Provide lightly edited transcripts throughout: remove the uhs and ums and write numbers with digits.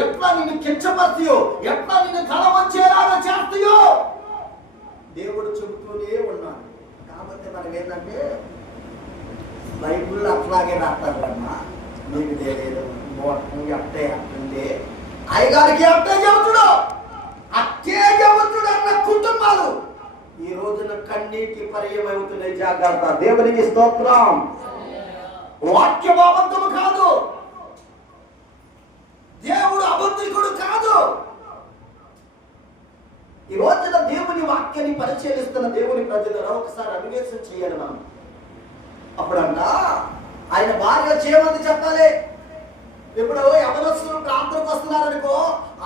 ఎట్లా నిన్ను కించపరుస్తాయో, ఎట్లా నిన్ను తల వచ్చేలాగా చేస్తాయో దేవుడు చెబుతూనే ఉన్నాడు. కాబట్టి మనం ఏంటంటే బైబిల్ అట్లాగే రాస్తారు అమ్మా, మీకు తెలియదు అట్టే అట్టుంటే అయ్యగారికి అట్టే చెబుతుడు, అట్టే చెబుతుడు అన్న కుటుంబాలు ఈ రోజున కన్నీటి పర్యమవుతున్నాయి. జాగ్రత్త. దేవునికి స్తోత్రం. వాక్యం అబద్ధము కాదు, దేవుడు అబద్ధికుడు కాదు. ఈ రోజున దేవుని వాక్యాన్ని పరిశీలిస్తున్న దేవుని ప్రజలను ఒకసారి అన్వేషణ చేయాలి మనం. అప్పుడంట ఆయన భార్య చేయమని చెప్పాలి. ఇప్పుడు యవనస్తులు ప్రార్థనకు వస్తున్నారనుకో,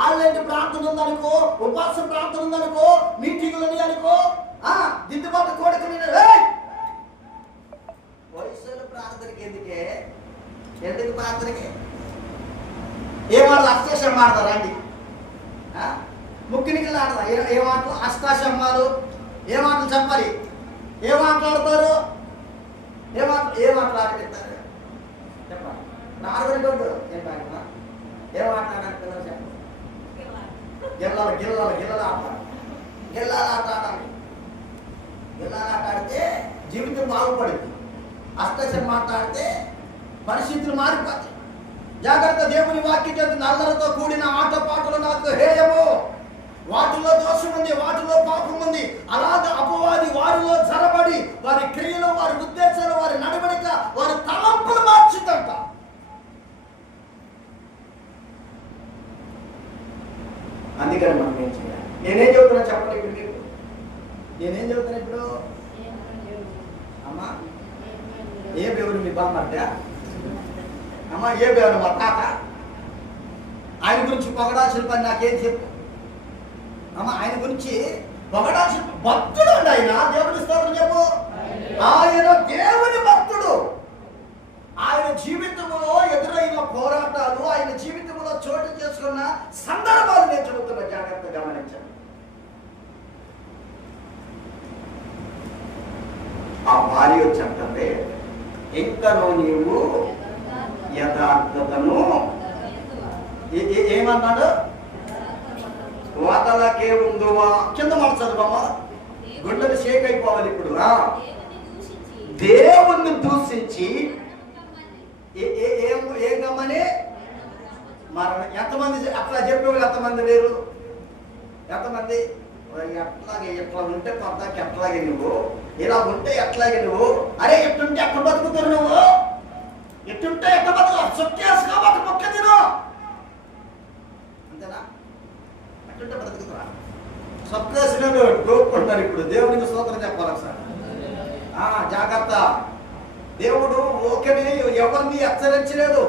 ఆన్లైన్ ప్రార్థన ఉందనుకో, ఉపవాస ప్రార్థన ఉందనుకో, మీటింగులు అనుకో, దిద్దుబాటు కోడక వయసులో ప్రార్థనకి ఎందుకు ప్రార్థనకి ఏమాటలు అష్టేషం ఆడతారా అండి? ముక్కినికి ఆడతా ఏ మాటలు అష్టాశమ్మాలు ఏ మాటలు చెప్పాలి, ఏ మాట్లాడతారు, ఏ మాటలు ఆడతారు చెప్పాలి. నాలుగు ఏ మాట్లాడాలి చెప్పండి. గిల్లల ఆడతారు. గిల్లల ఆట ఆడాలి. గిల్లల ఆట ఆడితే జీవితం బాగుపడుతుంది. అష్టశం మాట్లాడితే పరిస్థితులు మారిపోతాయి. జాగ్రత్త. దేవుని వాక్యం చేత అల్లరితో కూడిన ఆటపాటలు నాకు హేయము, వాటిలో దోషం ఉంది, వాటిలో పాపం ఉంది. అలాగే అపవాది వారిలో జరబడి వారి క్రియలు, వారి ఉద్దేశాలు, వారి నడవడిక, వారి తలంపులు మార్చుతంట. అందుకని మనం ఏం చేయాలి? నేనేం చెబుతున్నా చెప్పండి ఇప్పుడు మీకు. నేనేం చెబుతున్నా ఇప్పుడు? అమ్మా ఏ దేవుడు మీ బామ్మర్దా? అమ్మా ఏ దేవుడు మా తాత? ఆయన గురించి పొగడాల్సిన పని నాకేం చెప్పు అమ్మ. ఆయన గురించి పొగడాల్సిన భక్తుడు అండి ఆయన. దేవుని స్తోత్రం చెప్పు. ఆయన దేవుని భక్తుడు. ఆయన జీవితంలో ఎదురైన పోరాటాలు, ఆయన జీవితంలో చోటు చేసుకున్న సందర్భాలు నేను చెబుతున్నా, జాగ్రత్తగా గమనించండి. ఆ భార్య వచ్చంటే ఇంకనూ నీవు యథార్థతను ఏమన్నాడు? వదలకే ఉందువా. కింద మాట చదువమ్మా, గుండెలు షేక్ అయిపోవాలి ఇప్పుడు. దేవుణ్ణి దూషించి ఏం గమ్మని మరణం. ఎంతమంది అట్లా చెప్పేవాళ్ళు ఎంతమంది లేరు? ఎంతమంది? ఎట్లాగే ఎట్లా ఉంటే పద్దాకి ఎట్లాగే నువ్వు, ఇలా ఉంటే ఎట్లాగే నువ్వు, అరే ఎట్టుంటే ఎట్లా బతుకుతారు నువ్వు, ఎట్టుంటే ఎట్లా బతుకు, సుక్కేసుకో ఒక మొక్క తిను అంతేనా? ఎట్టుంటే బతుకుతురా సొక్కేసిన కోరుకుంటారు. ఇప్పుడు దేవునికి స్తోత్రం చెప్పాలి సార్. జాగ్రత్త. దేవుడు ఓకేని ఎవరిని హెచ్చరించలేదు.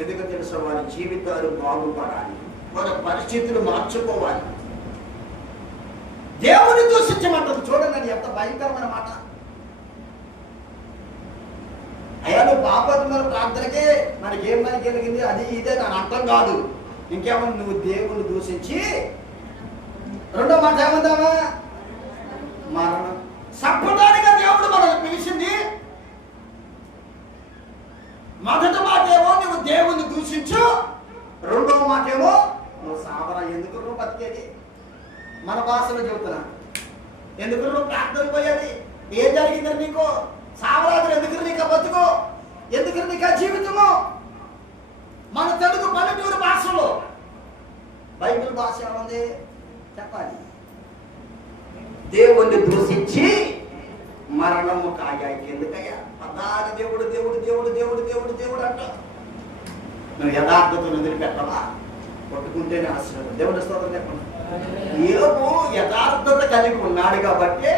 ఎందుకు తెలుసు? వారి జీవితాలు బాగుపడాలి, వారి పరిస్థితులు మార్చుకోవాలి. దేవుని దూషించమంటారు. చూడండి ఎంత భయంకరమైన మాట. అయ్యా నువ్వు పాపత్మల ప్రార్థనకే మనకేం పని కలిగింది, అది ఇదే నాకు అర్థం కాదు. ఇంకేమన్నా నువ్వు దేవుని దూషించి రెండో మాట ఏమందామా? మరణం. సంప్రదాయంగా దేవుడు మనల్ని పిలిచింది. మొదటి మాట ఏమో నువ్వు దేవుని దూషించు, రెండవ మాట ఏమో నువ్వు సావరా. ఎందుకు నువ్వు బతికేది? మన భాషలో చెబుతున్నా, ఎందుకు నువ్వు ప్రార్థన పోయేది? ఏం జరిగిందని నీకు? సావరాదులు ఎందుకు నీకు బతుకు? ఎందుకు నీకు ఆ జీవితము? మన తెలుగు పల్లెటూరు భాషలో, బైబిల్ భాష ఏముంది చెప్పాలి? దేవుణ్ణి దూషించి మరణము కాయాకి. ఎందుకయ్యా? పదాల దేవుడు దేవుడు దేవుడు దేవుడు దేవుడు దేవుడు అంట. నువ్వు యథార్థతను వదిలిపెట్టవా? కొట్టుకుంటేనే ఆశ్రయం. దేవుడి స్తోత్రం చెప్పండి. యోబు యథార్థత కలిగి ఉన్నాడు కాబట్టి,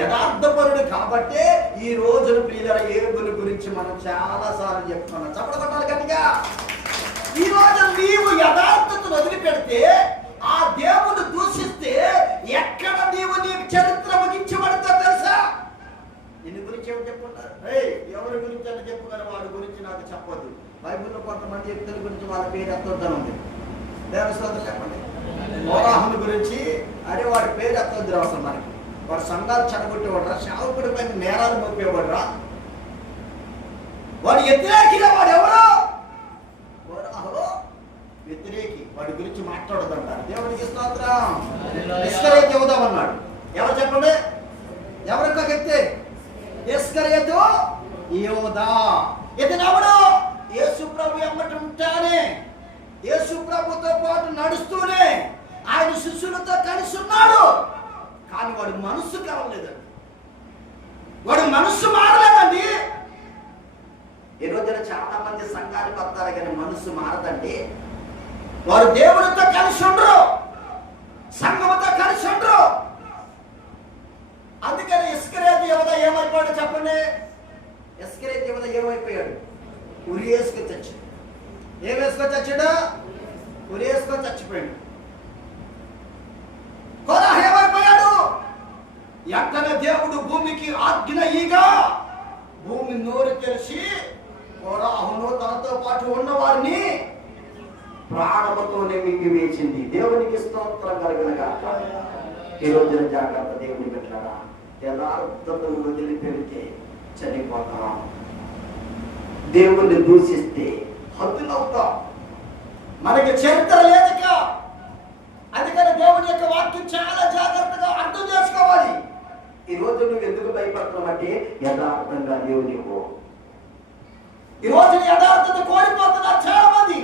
యథార్థపరుడు కాబట్టి ఈ రోజున ప్రియుల యోబుని గురించి మనం చాలా సార్లు చెప్తున్నాం. చప్పట్లు కొట్టాలి గట్టిగా. ఈ రోజు నీవు యథార్థతను వదిలిపెడితే, ఆ దేవుని దూషిస్తే ఎక్కడ నీవు నీ చరిత్ర ముగించబడుతుందో తెలుసా? నిన్ను గురించి ఏమి చెప్పుకుంటారు? ఎవరి గురించి అని చెప్పుకొని వాడి గురించి నాకు చెప్పొద్దు. బైబిల్లో కొంతమంది వ్యక్తుల గురించి వాళ్ళ పేరు ఎత్తొద్దని ఉంది. దేవుని స్తోత్రం చెప్పండి. నోరాహుని గురించి అరే వాడి పేరు ఎత్తొద్దు అవసరం మనకి. వాడు సంఘాలు చెడగొట్టేవాడరా, సేవకుడి పైన నేరాలు మోపేవాడరా, వాడు వ్యతిరేకిగా వాడు ఎవరో వ్యతిరేకి, వాడి గురించి మాట్లాడదంటారు. దేవునికి స్తోత్రం. ఇస్కరియోతు యూదా అన్నాడు. ఎవరు చెప్పండి? ఎవరికో వ్యక్తి ఇస్కరియోతు యూదా. ఇతనెవడు? యేసు ప్రభు ఎమ్మటి ఉంటానే, యేసు ప్రభుతో పాటు నడుస్తూనే ఆయన శిష్యులతో కలిసి ఉన్నాడు. కానీ వాడి మనస్సు కలవలేదండి, వాడి మనస్సు మారలేదండి. ఈ రోజున చాలా మంది సంఘానికి వస్తారు కానీ మనస్సు మారదండి. వారు దేవుడితో కలిసి ఉండరు, సంఘముతో కలిసి ఉండరు. అందుకని ఇస్కరియోతు యూదా ఏమైపోయాడు చెప్పండి? ఇస్కరియోతు యూదా ఏమైపోయాడు? ఉరి వేసుకొని చచ్చాడు. ఏం వేసుకొని చచ్చాడు? ఉరి వేసుకొని చచ్చిపోయాడు. కోరహు ఏమైపోయాడు? ఎక్కన దేవుడు భూమికి ఆజ్ఞ ఇయ్యగా భూమి నోరు తెరిచి కోరహును తనతో పాటు ఉన్న వారిని ప్రాణముతోనే మింగివేసింది. దేవునికి స్తోత్రం కలుగునుగాక. ఈ రోజున జాగ్రత్త దేవుని పెట్టారా, యథార్థతను వదిలిపెడితే చనిపోతాం. దేవుణ్ణి దూషిస్తే హద్దులవుతాం. మనకి చరిత్ర లేదుక. అందుకని దేవుని యొక్క వాక్యం చాలా జాగ్రత్తగా అర్థం చేసుకోవాలి. ఈ రోజు నువ్వు ఎందుకు భయపడుతున్నావంటే యథార్థంగా దేవుని ఈ రోజు యథార్థత కోల్పోతున్నారు చాలా మంది.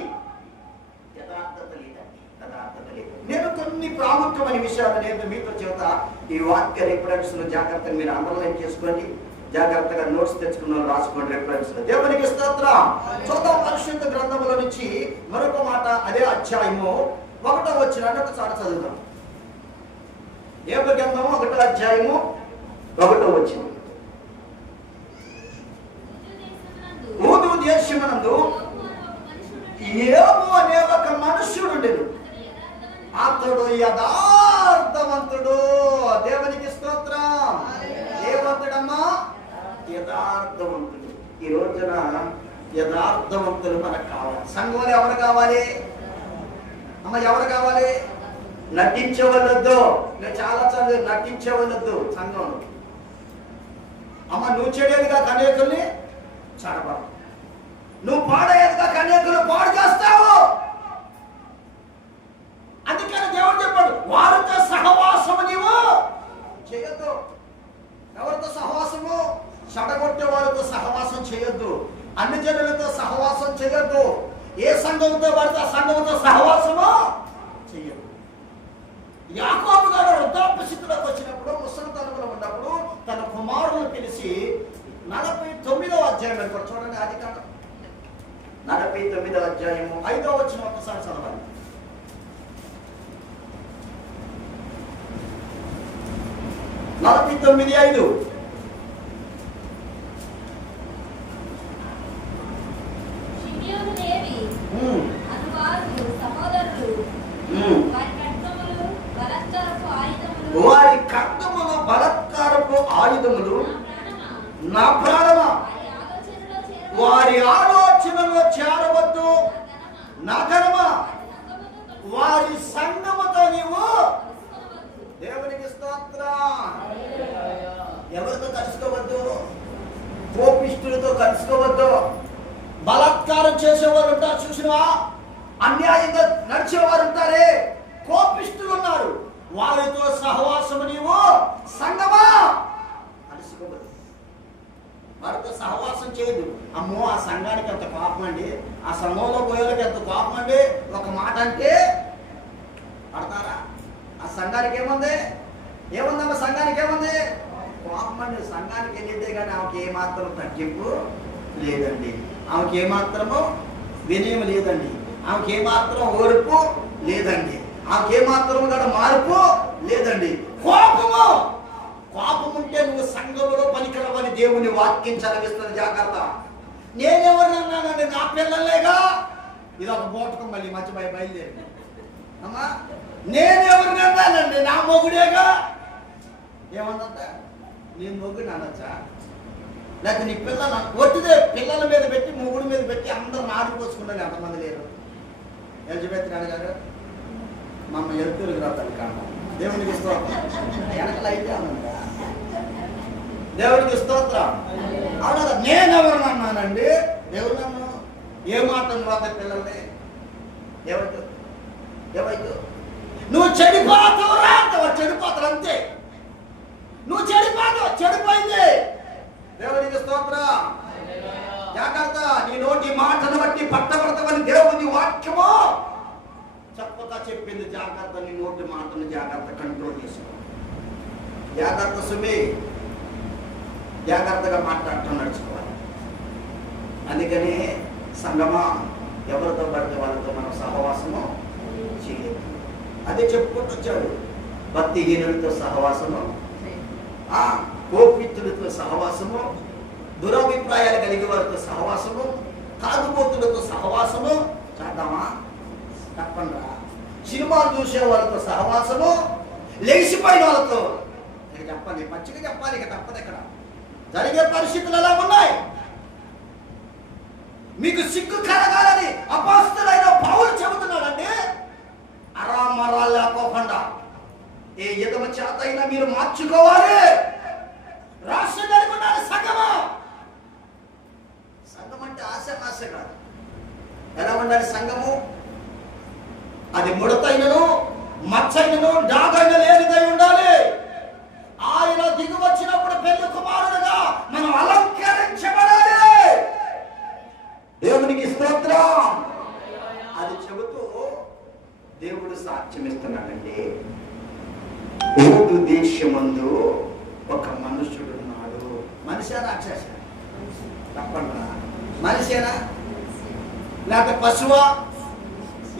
యథార్థత లేదండి, యథార్థత లేదు. నేను కొన్ని ప్రాముఖ్యమైన విషయాలు నేను మీతో చెబుతా. ఈ వాక్య రిఫరెన్స్ జాగ్రత్తగా మీరు అండర్లైన్ చేసుకోండి, జాగ్రత్తగా నోట్స్ తెచ్చుకున్న రాసుకోండి రిఫరెన్స్. దేవునికి స్తోత్రం. చూద్దాం పరిశుద్ధ గ్రంథముల నుంచి మరొక మాట, అదే అధ్యాయము 1వ వచనాన్ని ఒకసారి చదువుతాం. ఏబు గ్రంథము 1వ అధ్యాయము 1వ వచనం. ఊదు దేశమునందు యోబు అనే ఒక మనుష్యుడుండెను, అతడు యథార్థవంతుడు. దేవునికి స్తోత్రం. ఏమంతుడమ్మా? యథార్థవంతుడు. ఈ రోజున యథార్థవంతులు మనకు కావాలి. సంఘంలో ఎవరు కావాలి అమ్మ? ఎవరు కావాలి? నటించవలద్దు. నేను చాలా చదివి నటించవలద్దు సంఘంలో. అమ్మ నువ్వు చెడేదిగా అనేకుల్ని చెడబాడు, నువ్వు పాడేదిగా అనేకులు పాడు చేస్తావు. అందుకని దేవుడు చెప్పాడు, వారితో సహవాసము నీవు చేయొద్దు. ఎవరితో సహవాసము? చెడగొట్టే వారితో సహవాసం చేయొద్దు, అన్ని జనులతో సహవాసం చేయొద్దు, ఏ సంఘంతో పడితే ఆ సంఘంతో సహవాసము చేయొద్దు. యాకోబు గారు వృద్ధాప్య స్థితిలోకి వచ్చినప్పుడు, ముసలితనంలో ఉన్నప్పుడు తన కుమారులను పిలిచి 49వ అధ్యాయం వెళ్తారు చూడండి. ఆదికాండం 49వ అధ్యాయము 5వ వచనం ఒకసారి చదవాలి. 49:5. వారి ఖడ్గములు బలత్కారపు ఆయుధములు నా ప్రాణమా, వారి ఆలోచనలో చేరవద్దు నా ఘనమా, వారి సంగముతో నీవు. దేవునికి స్తోత్రం. ఎవరితో కలుసుకోవద్దు? కోపిష్ఠులతో కలుసుకోవద్దు. బలాత్కారం చేసేవారు ఉంటారు చూసినవా? అన్యాయంగా నడిచేవారు ఉంటారే, కోపిష్ఠులు ఉన్నారు. వారితో సహవాసము నీవు సంగమా కలుసుకోవద్దు. వారితో సహవాసం చేయదు. అమ్మో ఆ సంఘానికి ఎంత కోపం అండి, ఆ సంఘంలో పోయేళ్ళకి ఎంత కోపం అండి, ఒక మాట అంటే పడతారా? ఆ సంఘానికి ఏముంది? ఏముందమ్మా సంఘానికి ఏముంది? కోపం అండి. సంఘానికి వెళ్ళితే కానీ ఆమెకి ఏమాత్రం తగ్గింపు లేదండి, ఆమెకి ఏమాత్రము వినయం లేదండి, ఆమెకి ఏమాత్రం ఓర్పు లేదండి, ఆమెకి ఏమాత్రం కూడా మార్పు లేదండి. కోపము. కోపం ఉంటే నువ్వు సంఘంలో పనికిరవని దేవుని వాక్యం చదివిస్తుంది. జాగ్రత్త. నేనెవరినన్నానండి? నా పిల్లలేగా. ఇది ఒక బోటకం. మళ్ళీ మధ్య బయలుదేరి అమ్మా నేనెవరినన్నానండి? నా మొగుడేగా. ఏమన్నంత నీ మొగుడు అనొచ్చా? లేకపోతే నీ పిల్లలు ఒట్టిదే పిల్లల మీద పెట్టి మొగుడు మీద పెట్టి అందరూ నాడిపోసుకున్నారు. ఎంతమంది లేరు? ఎలిజబెత్ రాణి గారు మా అమ్మ ఎరుతులకు రాతాను కారణం. దేవునికి స్తోత్రం. వెనకలు అయితే అన్నంత దేవునికి స్తోత్రం. అవునా? నేనెవరినన్నానండి? దేవుడు నన్ను ఏ మాట వద్ద పిల్లల్ని ఏమవుతుంది? ఏమవుతుంది? నువ్వు చెడిపోతావురా అంటావు, చెడిపోతావు అంతే. నువ్వు చెడిపోతావు, చెడిపోయింది. దేవునికి స్తోత్రం. జాగ్రత్త, నీ నోటి మాటను బట్టి పట్టబడతావని దేవుని వాక్యము చెప్పగా చెప్పింది. జాగ్రత్త, నీ నోటి మాటను జాగ్రత్త కంట్రోల్ చేసుకో. జాగ్రత్త సుమి, జాగ్రత్తగా మాట్లాడటం నడుచుకోవాలి. అందుకని సంగమా, ఎవరితో పడితే వాళ్ళతో మనం సహవాసము చేయలేదు. అదే చెప్పుకుంటూ వచ్చాడు. భక్తిహీనులతో సహవాసము, కోపిత్తులతో సహవాసము, దురభిప్రాయాలు కలిగే వారితో సహవాసము, తాగుబోతులతో సహవాసము చేద్దామా? తప్పండి. సినిమాలు చూసే వాళ్ళతో సహవాసము, లేచిపోయిన వాళ్ళతో ఇక చెప్పాలి, పచ్చిగా చెప్పాలి, ఇక తప్పదు. ఇక్కడ జరిగే పరిస్థితులు ఎలా ఉన్నాయి? మీకు సిగ్గు కలగాలని అపోస్తలుడైన పౌలు చెబుతున్నాడండి. అరామరా లేకోకుండా ఏ ఎదమ చేత అయినా మీరు మార్చుకోవాలి. రాష్ట్రం కలిగి ఉండాలి. సంఘము, సంఘం అంటే ఆశ కాదు. ఎలా ఉండాలి సంఘము? అది ముడతైనను మచ్చైనను డాగైన లేనిదై ఉండాలి. ఆయన దిగు వచ్చినప్పుడు పెళ్లి కుమారుడుగా మనం అలంకరించబడాలి. దేవునికి స్తోత్రం. అది చెబుతూ దేవుడు సాక్ష్యం ఇస్తున్నాడండి. యూదు దేశమందు ఒక మనుషుడున్నాడు. మనిషా రాక్షస? తప్పండి. మనిషేనా లేకపోతే పశువా?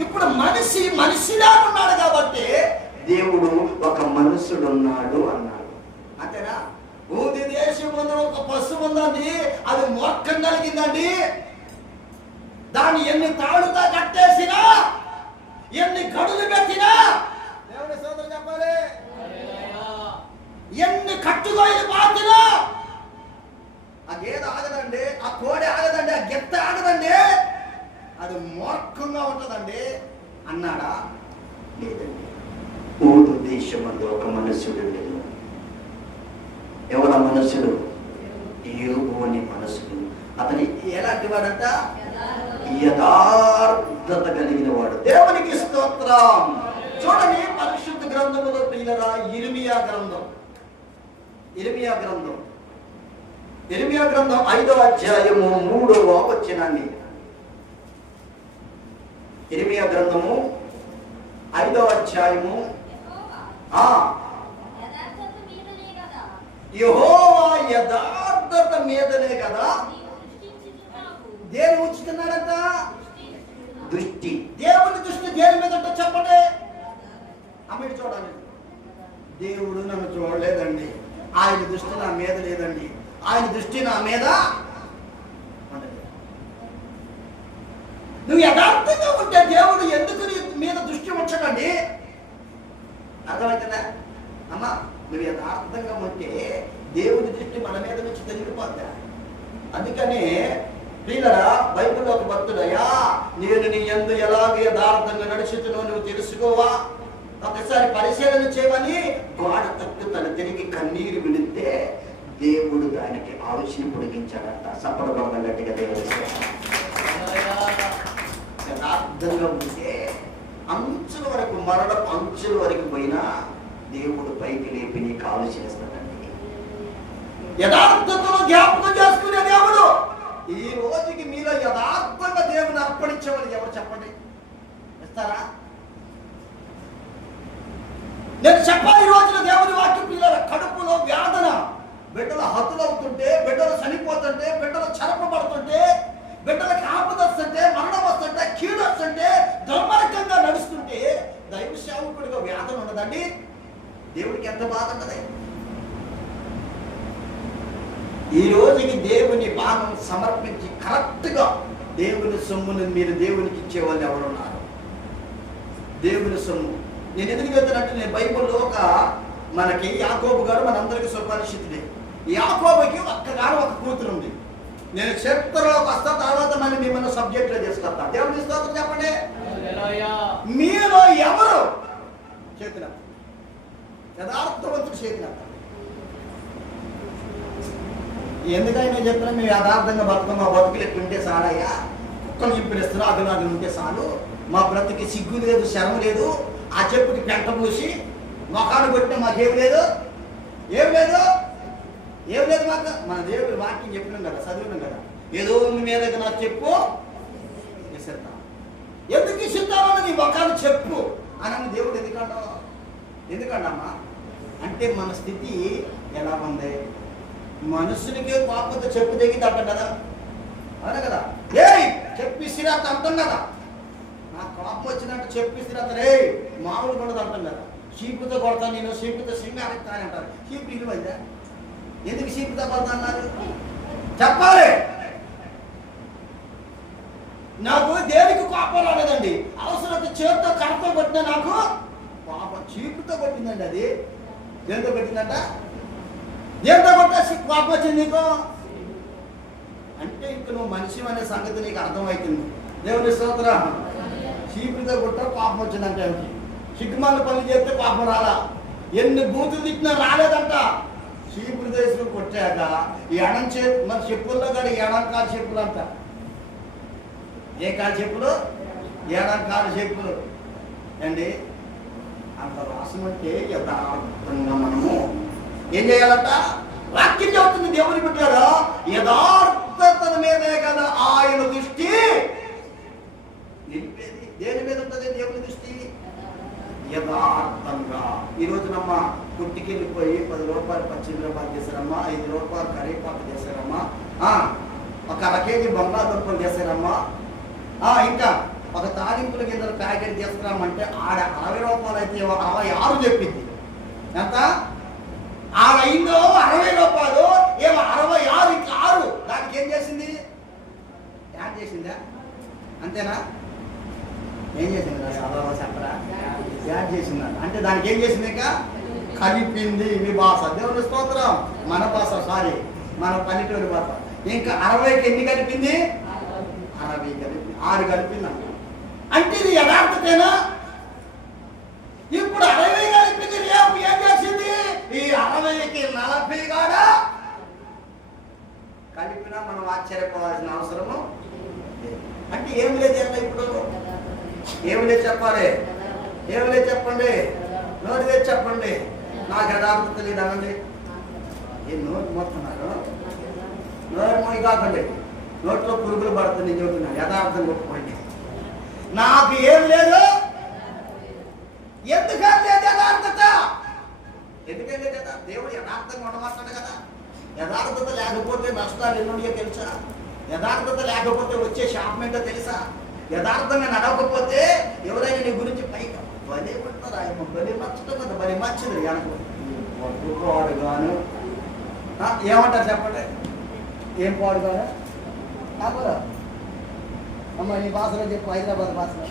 ఇప్పుడు మనిషిలా ఉన్నాడు కాబట్టి దేవుడు ఒక మనుషుడున్నాడు అన్నాడు. అంతేనా? ఊది దేశం ముందు ఒక పశువు ఉందండి, అది మొక్కం కలిగిందండి. దాన్ని ఎన్ని తాడుతా కట్టేసినా, ఎన్ని గడులు పెట్టినా, దేవుడి సోదరు చెప్పాలి, ఎన్ని కట్టుకోయిలు పాతినా ఆ గేదె ఆగదండి, ఆ కోడి ఆగదండి, ఆ గిత్త ఆగదండి, అది మూర్ఖంగా ఉంటుందండి అన్నాడా? లేదండి. ఊదు దేశమందు ఒక మనుషుడు లేదు. ఎవరా మనుషుడు? యోబు అని మనుషుడు. అతని ఎలాంటి వాడంట? యథార్థత కలిగిన వాడు. దేవునికి స్తోత్రం. చూడండి, పరిశుద్ధ గ్రంథములో పిల్లరా, ఇర్మియా గ్రంథం 5వ అధ్యాయము 3వ వచనాన్ని. ఇర్మియా గ్రంథము 5వ అధ్యాయము. యెహోవా యథార్థత మీదనే కదా దేని ఉంచుతున్నాడంట? దృష్టి. దేవుని దృష్టి దేని మీద ఉంటే చెప్పండి. అమ్మిడి చూడాలి. దేవుడు నన్ను చూడలేదండి, ఆయన దృష్టి నా మీద లేదండి, ఆయన దృష్టి నా మీద. నువ్వు యథార్థంగా ఉంటే దేవుడు ఎందుకు నీ మీద దృష్టి ఉంచకండి? అర్థమవుతుందా అమ్మా? నువ్వు యథార్థంగా ఉంటే దేవుని దృష్టి మన మీద నుంచి తొలగిపోద్దా? అందుకని ప్రియులరా, బైబిల్లో ఒక భక్తుడయ్యా, నేను నీ యందు ఎలాగ యథార్థంగా నడుచుతున్నో నువ్వు తెలుసుకోవా? ఒకసారి పరిశీలన చేయమని గోడ తట్టు తన తిరిగి కన్నీరు విడితే దేవుడు దానికి ఆలోచన పొడిగించాడంట. సపడ గట్టిగా దేవుడు యథార్థంగా ఉంటే అంచుల వరకు, మరణపు అంచుల వరకు పోయినా దేవుడు పైకి లేపి నీకు ఆలోచిస్తాడండి. యథార్థతను జ్ఞాపకం చేసుకునే దేవుడు. ఈ రోజుకి మీలో యథార్థంగా దేవుని అర్పణించేవాళ్ళు ఎవరు చెప్పండి? ఇస్తారా? నేను చెప్పాలి. ఈ రోజున దేవుని వాక్యం పిల్లల కడుపులో వ్యాధన, బిడ్డలు హతులవుతుంటే, బిడ్డలు చనిపోతుంటే, బిడ్డలు చెరపబడుతుంటే, బిడ్డలకు ఆపద వస్తుంటే, మరణం వస్తుంటే, కీడు వస్తుంటే, దుర్మార్గంగా నడుస్తుంటే దైవ సేవకుడిగా వ్యాధన ఉండదండి. దేవుడికి ఎంత బాధ ఉన్నది? ఈ రోజుకి దేవుని భాగం సమర్పించి కరెక్ట్గా దేవుని సొమ్మును మీరు దేవునికి ఇచ్చేవాళ్ళు ఎవరున్నారు? దేవుని సొమ్ము. నేను ఎందుకు చెప్తానంటే, నేను బైబిల్లో మనకి యాకోబు గారు మనందరికీ సుపరిచితుడే. యాకోబుకి ఒక్కగాను ఒక కూతురు ఉంది. నేను చరిత్రలోకి వస్తా, తర్వాత మళ్ళీ మిమ్మల్ని సబ్జెక్ట్లో తీసుకొస్తా. దేవుని స్తోత్రం చెప్పండి. మీలో ఎవరు చేతిన యథార్థవంతుడు చేతిన? ఎందుకైనా చెప్తున్నా, మేము యథార్థంగా బతుకమ్మ బతుకులు ఎట్లుంటే చాలయ్యా, కుక్కలు చింపిస్తున్నా అభినాదులు ఉంటే చాలు, మా బ్రతుకి సిగ్గు లేదు, శరం లేదు, ఆ చెప్పుకి పెంట పూసి మొఖాన్ని కొట్టిన మాకేం లేదు, ఏం లేదు, ఏం లేదు మాకు. మన దేవుడి వాక్యం చెప్పినాం కదా, చదివినాం కదా, ఏదో మీదకి నాకు చెప్పు విసిరుతా. ఎందుకు విసురుతావు నీ మొఖాన్ని చెప్పు అని దేవుడు ఎందుకండమ్మా అంటే మన స్థితి ఎలా ఉంది? మనుషునికే కోపంతో చెప్పు తెగితే అంటాం కదా, అవునా కదా? చెప్పి సిరాత అంటాం కదా, నాకు కోపం వచ్చినట్టు చెప్పి సిరాత రే మామూలు కూడా అంటాం కదా. చీపుతో కొడతాను నేను, చీపుతో సింగారెత్తాను అంటారు. చీపు ఇలువైందా? ఎందుకు చీపుతో కొడతా అన్నారు చెప్పాలి. నాకు దేనికి కోపం రాలేదండి, అవసరమైతే చేతితో కడతో కొట్టినా నాకు కోపం చీపుతో కొట్టిందండి. అది దేంతో కొట్టిందంట? దేంతో కొట్టా కోపం వచ్చింది నీకు అంటే ఇంక నువ్వు మనిషి అనే సంగతి నీకు అర్థమవుతుంది. దేవుని స్తోత్రం. చీపుతో కొట్టా కోపం వచ్చిందంటే సిగ్గుమాల పనులు చేస్తే కోపం రాలా, ఎన్ని బూతులు తిట్టినా రాలేదంట. చీపురు దేశం కొట్టాక ఈ ఎడం చేతి మన చెప్పుల్లో కానీ ఎడం కాలు చెప్పులు అంట. ఏ కాలు చెప్పులు? ఎడం కాలు చెప్పులు అండి. అంత వాసన అంటే యథార్థంగా మనము ఏం చేయాలంట? వాక్యం చెబుతుంది దేవుని బిడ్డలారా, యథార్థత మీదే కదా ఆయన దృష్టి నిలిపేది. దేని మీద ఉంటుంది దేవుని దృష్టి? యథార్థంగా. ఈరోజు నమ్మ పుట్టికెళ్ళిపోయి 10 రూపాయలు పచ్చిమిరపాలు చేశారమ్మా, 5 రూపాయలు కరివేపాకు చేశారమ్మా, 1 అర కేజీ బంగాళదుంపలు చేశారమ్మా, ఇంకా 1 తాలింపుల గింజలు ప్యాకెట్ చేస్తున్నామంటే ఆడ 60 రూపాయలు అయితే 66 చెప్పింది. ఎంత ఆడైందో 60 రూపాయలు, ఏమో 66 ఇంకా 6 దానికి ఏం చేసింది? యాడ్ చేసిందా? అంతేనా? ఏం చేసింది? చెప్పరా? యాడ్ చేసిందా అంటే దానికి ఏం చేసింది? ఇంకా కలిపింది. మీ భాష దేవుని స్తోత్రం. మన భాష సారీ మన పల్లెటూరి భాష. ఇంకా 60కి ఎన్ని కలిపింది? 60 కలిపి 6 కలిపింది అంటే ఇది యథార్థతేనా? ఇప్పుడు 60 కలిపింది, రేపు ఏం చేసింది? ఈ 60కి 40 కూడా కలిపినా మనం ఆశ్చర్యపోవాల్సిన అవసరము అంటే ఏమి లేదు. ఎంత ఇప్పుడు ఏమి లేదు చెప్పాలి, ఏమి లేదు చెప్పండి, నోరు లేదు చెప్పండి. నాకు యథార్థత లేదు అనండి. ఏ నోరు మోస్తున్నారు? నోరు మోయి కాకండి, నోట్లో పురుగులు పడుతుంది. నేను చెబుతున్నాను యథార్థం ఒప్పుకోండి. నాకు ఏం లేదు. ఎందుకని లేదు యథార్థత? ఎందుకంటే కదా దేవుడు యథార్థంగా ఉండమంటాడు కదా. యథార్థత లేకపోతే నష్టాలు ఎన్నుండియో తెలుసా? యథార్థత లేకపోతే వచ్చే శాపం ఏంటో తెలుసా? యథార్థంగా నడవకపోతే ఎవరైనా నీ గురించి పైగా భలే పడతారు, ఆయన భలే నచ్చడం కదా, భలే మంచిది వాడు గాను ఏమంటారు చెప్పండి? ఏం పాడుగాను అమ్మ నీ భాషలో చెప్పు, హైదరాబాద్ భాషలో.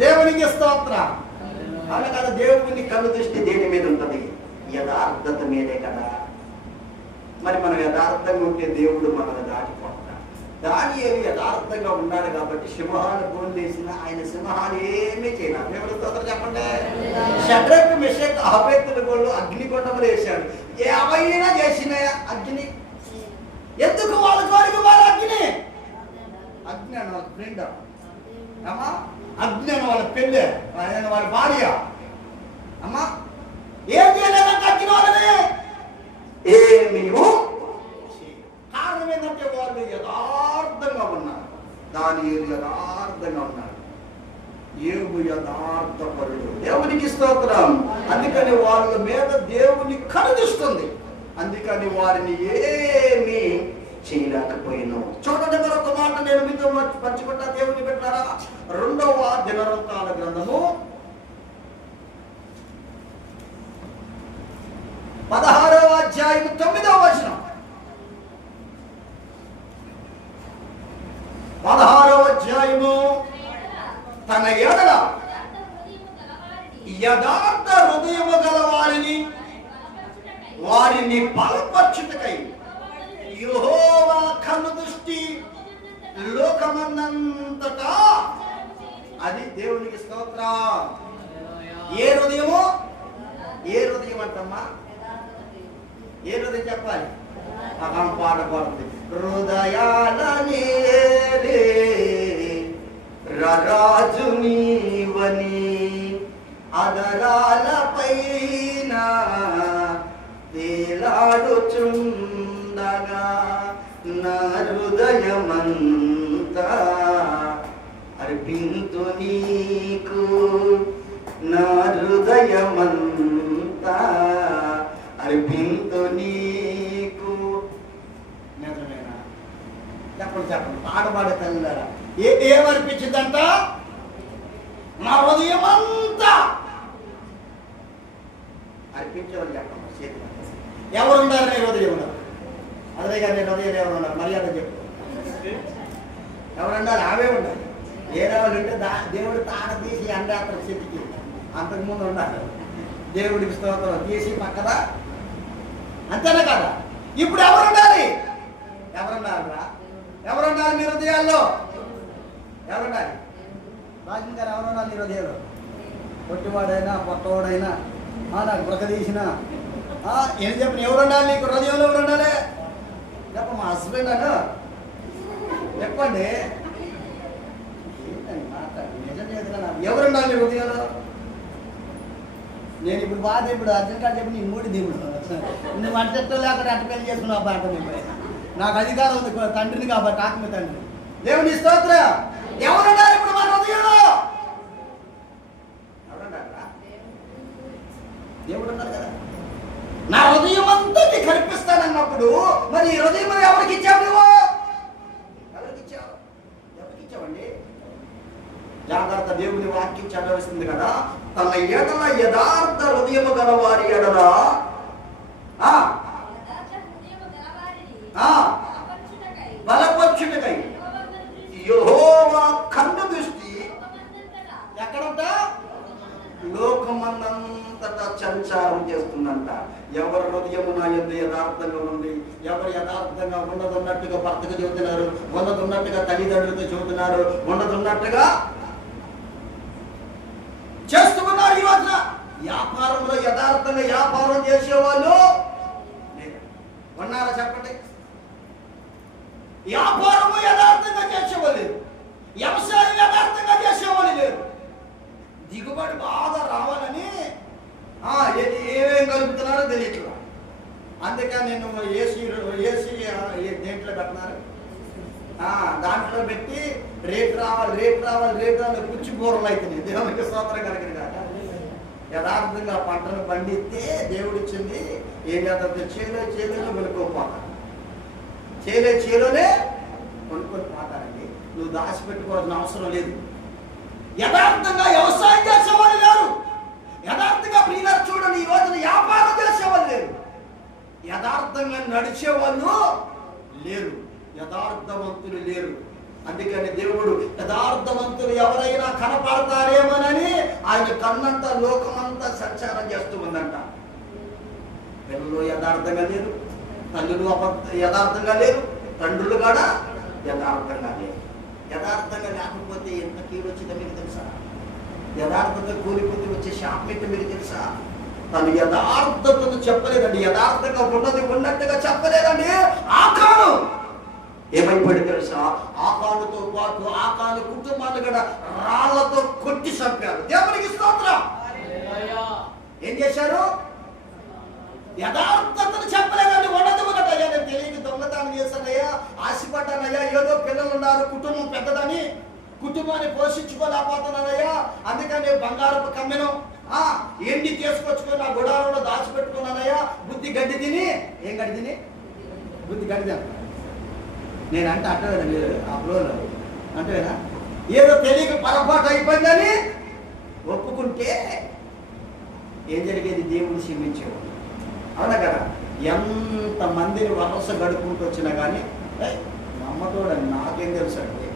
దేవునికి స్తోత్రం. అలా కదా దేవుని కళ్ళు దృష్టి దేని మీద ఉంటుంది? యథార్థత మీదే కదా. మరి మనం యథార్థంగా ఉంటే దేవుడు మనల్ని దాటిపోతాడు. దానియేలు యథార్థంగా ఉన్నాడు కాబట్టి సింహాలు గోండేసిన ఆయన సింహాలు ఏమీ చేయలేదు. దేవుడి స్తోత్రం చెప్పండి. షడ్రకు మెషకు అబేద్నెగో గోళ్ళు అగ్నిగుండంలో వేశాడు. ఏమైనా చేసిన అగ్ని ఎందుకు? వాళ్ళ కోరిక వాళ్ళ అగ్ని. అగ్ని అని వాళ్ళ ఫ్రెండ్ అమ్మా, అగ్ని అని వాళ్ళ పెళ్ళి, ఆయన వాళ్ళ భార్య అమ్మా. ఏం చేయలేదంటే అగ్ని వాళ్ళని ఏమీ. కారణం ఏంటంటే వాళ్ళు యథార్థంగా ఉన్నారు. దానియేలు యథార్థంగా ఉన్నారు. యోబు యథార్థపరుడు. దేవునికి స్తోత్రం. అందుకని వాళ్ళ మీద దేవుని కనుదిస్తుంది. అందుకని వారిని ఏమీ చేయలేకపోయినాం. చూడండి మరొక మాట నేను మీతో పంచుకుంటా. దేవుని పెట్టారా? 2వ దినవృత్తాల గ్రంథము 16వ అధ్యాయం 9వ వచనం. 16వ అధ్యాయము తన ఎడల యథార్థ హృదయము గల వారిని బలపరచుటకై యెహోవా కన్ను దృష్టి లోకమందంతటా. అది దేవునికి స్తోత్రం. ఏ హృదయము? ఏ హృదయం అంటమ్మా? ఏ హృదయం చెప్పాలి? అహం పాడకూడదు. హృదయాలనే రాజు నీవని అదరాలపైన తేలాడుచుండగా నా హృదయమంతా అర్పింతు నీకు, నా హృదయమంతా అర్పింతు నీకు. నిజమేనా? చెప్పండి చెప్పండి, పాడబడే తల్లిదారా ఏమర్పించిందంట? నా హృదయమంతా అర్పించేవాళ్ళు చెప్పండి. చేతి ఎవరున్నారు నీ హృదయంలో? అదే కానీ నేను హృదయం ఎవరున్నారు? మర్యాద చెప్పు. ఎవరున్నారు? అవే ఉండాలి. వేరే వాళ్ళు ఉంటే దేవుడు తాను తీసి అండాత్ర చెట్టుకి అంతకుముందు ఉండాలి. దేవుడికి స్తోత్రం తీసి పక్కదా, అంతేనా కదా? ఇప్పుడు ఎవరుండాలి? ఎవరున్నారా? ఎవరున్నారు మీ హృదయాల్లో? ఎవరుండాలి? రాజు గారు ఎవరున్నారు మీ హృదయంలో? పొట్టివాడైనా పొట్టవాడైనా నాకు బ్రతకదీసిన ఏం చెప్పిన ఎవరుండాలి నీకు హృదయంలో? ఎవరు ఉండాలి? చెప్ప మా హస్బెండ్ అను చెప్పండి. నిజం చేస్తున్నా. ఎవరుండాలి నీ హృదయంలో? నేను ఇప్పుడు ఇప్పుడు అర్జున్ గారు చెప్పి నీ మూడు దేవుడు నువ్వు అంటూ లేకుండా అట్ట పెళ్లి చేసుకున్నావు అబ్బా అంటే నాకు అధికారం ఉంది తండ్రిని కాబట్టి ఆత్మ తండ్రి. దేవుని స్తోత్రం. ఎవరుండాలి ఇప్పుడు మన హృదయంలో? ఎవరుండారా? దేవుడు ఉన్నారు కదా. నా హృదయం అంతా నీకు కనిపిస్తానన్నప్పుడు మరి ఈ హృదయం ఎవరికి ఇచ్చావు నువ్వు? ఎవరికి ఇచ్చావు? ఎవరికి ఇచ్చావండి? జాగ్రత్త. దేవుని వాక్యం చదవస్తుంది కదా, తన ఎడల యథార్థ హృదయము గలవారి ఎడల బలపరచుటకై యెహోవా కన్ను దృష్టి ఎక్కడంట? లోకమందంతటా సంచారం చేస్తుందంట. ఎవరు హృదయము నా యందు యథార్థంగా ఉంది, ఎవరు యథార్థంగా ఉన్నదన్నట్టుగా భర్తకు చెబుతున్నారు, ఉన్నదన్నట్టుగా తల్లిదండ్రులతో చెబుతున్నారు, ఉన్నదన్నట్టుగా చేస్తున్నారు. ఈ రోజున వ్యాపారంలో యథార్థంగా వ్యాపారం చేసేవాళ్ళు ఉన్నారా? చెప్పండి. వ్యాపారము యథార్థంగా చేసేవాళ్ళు లేరు, వ్యవసాయం యథార్థంగా చేసేవాళ్ళు లేరు. దిగుబడి బాగా రావాలని ఏమేం కలుపుతున్నారో తెలియట్లా. అందుకని నేను ఏసీ దేంట్లో పెట్టినారు, దాంట్లో పెట్టి రేపు రావాలి పుచ్చి కూరలు అవుతున్నాయి. దేవునికి స్తోత్రం కలిగింది కదా. యథార్థంగా పంటను పండిస్తే దేవుడు ఇచ్చింది ఏం చేద్దాం? చేలోనే కొనుక్కోపోతాను, చేలోనే కొనుక్కొని పోతానండి. నువ్వు దాచిపెట్టుకోవాల్సిన అవసరం లేదు. యథార్థంగా వ్యవసాయం చేసేవాళ్ళు లేరు, యథార్థంగా ప్రియులారు చూడండి ఈ రోజున వ్యాపారం చేసేవాళ్ళు లేరు, యథార్థంగా నడిచేవాళ్ళు లేరు, యథార్థవంతులు లేరు. అందుకని దేవుడు యథార్థవంతులు ఎవరైనా కనపడతారేమోనని ఆయన కన్నంతా లోకమంతా సంచారం చేస్తూ ఉందంట. పిల్లలు యథార్థంగా లేరు, తల్లులు యథార్థంగా లేరు, తండ్రులు కూడా యథార్థంగా లేరు. యథార్థంగా లేకపోతే ఎంత కీడు వచ్చిందో మీకు తెలుసా? యథార్థంగా కూలిపోతే వచ్చే శాపం ఏంటో మీకు తెలుసా? తను యథార్థతను చెప్పలేదండి, యథార్థంగా ఉన్నట్టుగా చెప్పలేదండి. ఆకాను ఏమైపోయాడు తెలుసా? ఆకానుతో పాటు ఆకాను కుటుంబాన్ని కూడా రాళ్లతో కొట్టి చంపారు. దేవునికి స్తోత్రం. ఏం చేశారు? యథార్థతను చెప్పలేదండి. ఉన్నదయ్యా నేను తెలియక దొంగతనం చేశానయ్యా, ఆశపడ్డానయ్యా, ఏదో పిల్లలు ఉన్నారు, కుటుంబం పెద్దదని కుటుంబాన్ని పోషించుకోలేకపోతున్నానయ్యా, అందుకని బంగారపు కమ్మెను ఎండి తీసుకొచ్చుకొని నా గుడారంలో దాచిపెట్టుకున్నానయ్యా, బుద్ధి గడ్డి తిని. ఏం గడ్డి తిని? బుద్ధి గడ్డి తిన. నేనంటే అంటేనా మీరు ఆ ఫ్లోలో అంటేనా? ఏదో తెలియక పొరపాటు అయిపోయిందని ఒప్పుకుంటే ఏం జరిగేది? దేవుడు క్షమించేవాడు. అవునా కదా? ఎంతమందిని వరస గడుపుకుంటూ వచ్చినా కానీ అమ్మతోడని నాకేం తెలుసు అండి.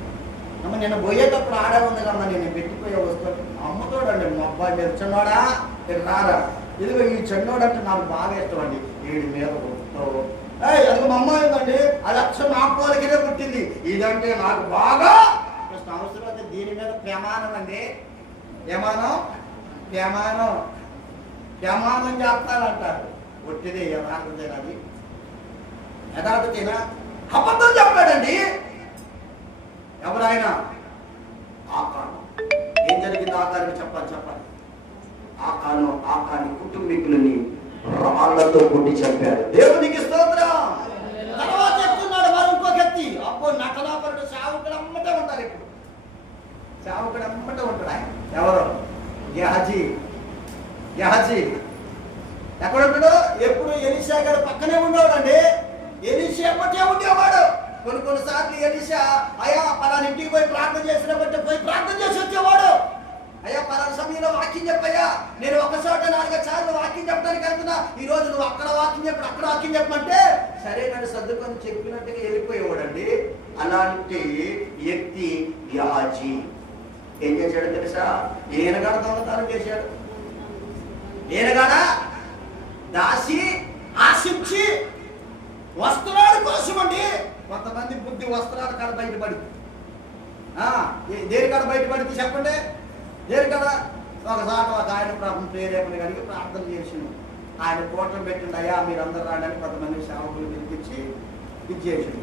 అమ్మ నిన్న పోయేటప్పుడు ఆడే ఉంది కమ్మా, నేను పెట్టిపోయే వస్తువు అమ్మతోడండి. మా అబ్బాయి మీరు చిన్నోడా రారా, ఇదిగో ఈ చిన్నోడు అంటే నాకు బాగా ఇష్టం అండి. వీడి మీద వస్తావు అది మా అమ్మ ఏందండి, అది అచ్చం నా పోలికనే పుట్టింది, ఇదంటే నాకు బాగా అవసరం అయితే దీని మీద ప్రమాణం అండి. ప్రమాణం చేస్తానంటారు. ఒట్టిదే యథార్థతేనా? అది యథార్థతేనా? అబద్ధం చెప్పాడండి ఎవరైనా. ఆకాను వచ్చిన ఆకానికి చెప్పాలి. ఆకాని కుటుంబీకులని రాళ్లతో కొట్టి చంపాడు. దేవునికి స్తోత్రం. తర్వాత చెప్తున్నాడు వారు ఇంకొక ఎత్తి, అబ్బో నటనాపరుడు సేవకుడు అమ్మటే ఉంటారు. ఇప్పుడు సేవకుడు అమ్మటే ఉంటాడు. ఆయన ఎవరు? గెహజీ. ఎక్కడ ఉంటాడు? ఎప్పుడు ఎలీషా గారు పక్కనే ఉండేవాడండి. ఎలీషా ఎప్పటే ఉండేవాడు. కొన్నిసార్లు ఎలీషా అయ్యా పలానా ఇంటికి పోయి ప్రార్థన చేసినప్పుడు పోయి ప్రార్థన చేసి వచ్చేవాడు. అయ్యా పలానా సమయంలో వాక్యం చెప్పయ్యా, నేను ఒక చోట 4 సార్లు వాక్యం చెప్పడానికి వెళ్తున్నా, ఈ రోజు నువ్వు అక్కడ వాక్యం చెప్పు, అక్కడ వాక్యం చెప్పమంటే సరే నన్ను సర్దుకొని చెప్పినట్టుగా వెళ్ళిపోయేవాడండి. అలాంటి వ్యక్తి గెహజీ ఏం చేశాడు తెలుసా? ఈయనగాడ దొంగతనం చేశాడు. ఈయనగాడ దాసి ఆశించి వస్త్రాల కోసం అండి. కొంతమంది బుద్ధి వస్త్రాల కాడ బయటపడింది. దేని కాడ బయటపడింది చెప్పండి? దేని కాడ? ఒకసారి ఒక ఆయన ప్రార్థన ప్రేరేపణ కలిగి ప్రార్థన చేసిండు. ఆయన కోటలు పెట్టిండు. అయ్యా మీరందరూ రావడానికి కొంతమంది సేవకులు పిలిపించి ఇచ్చేసిండు.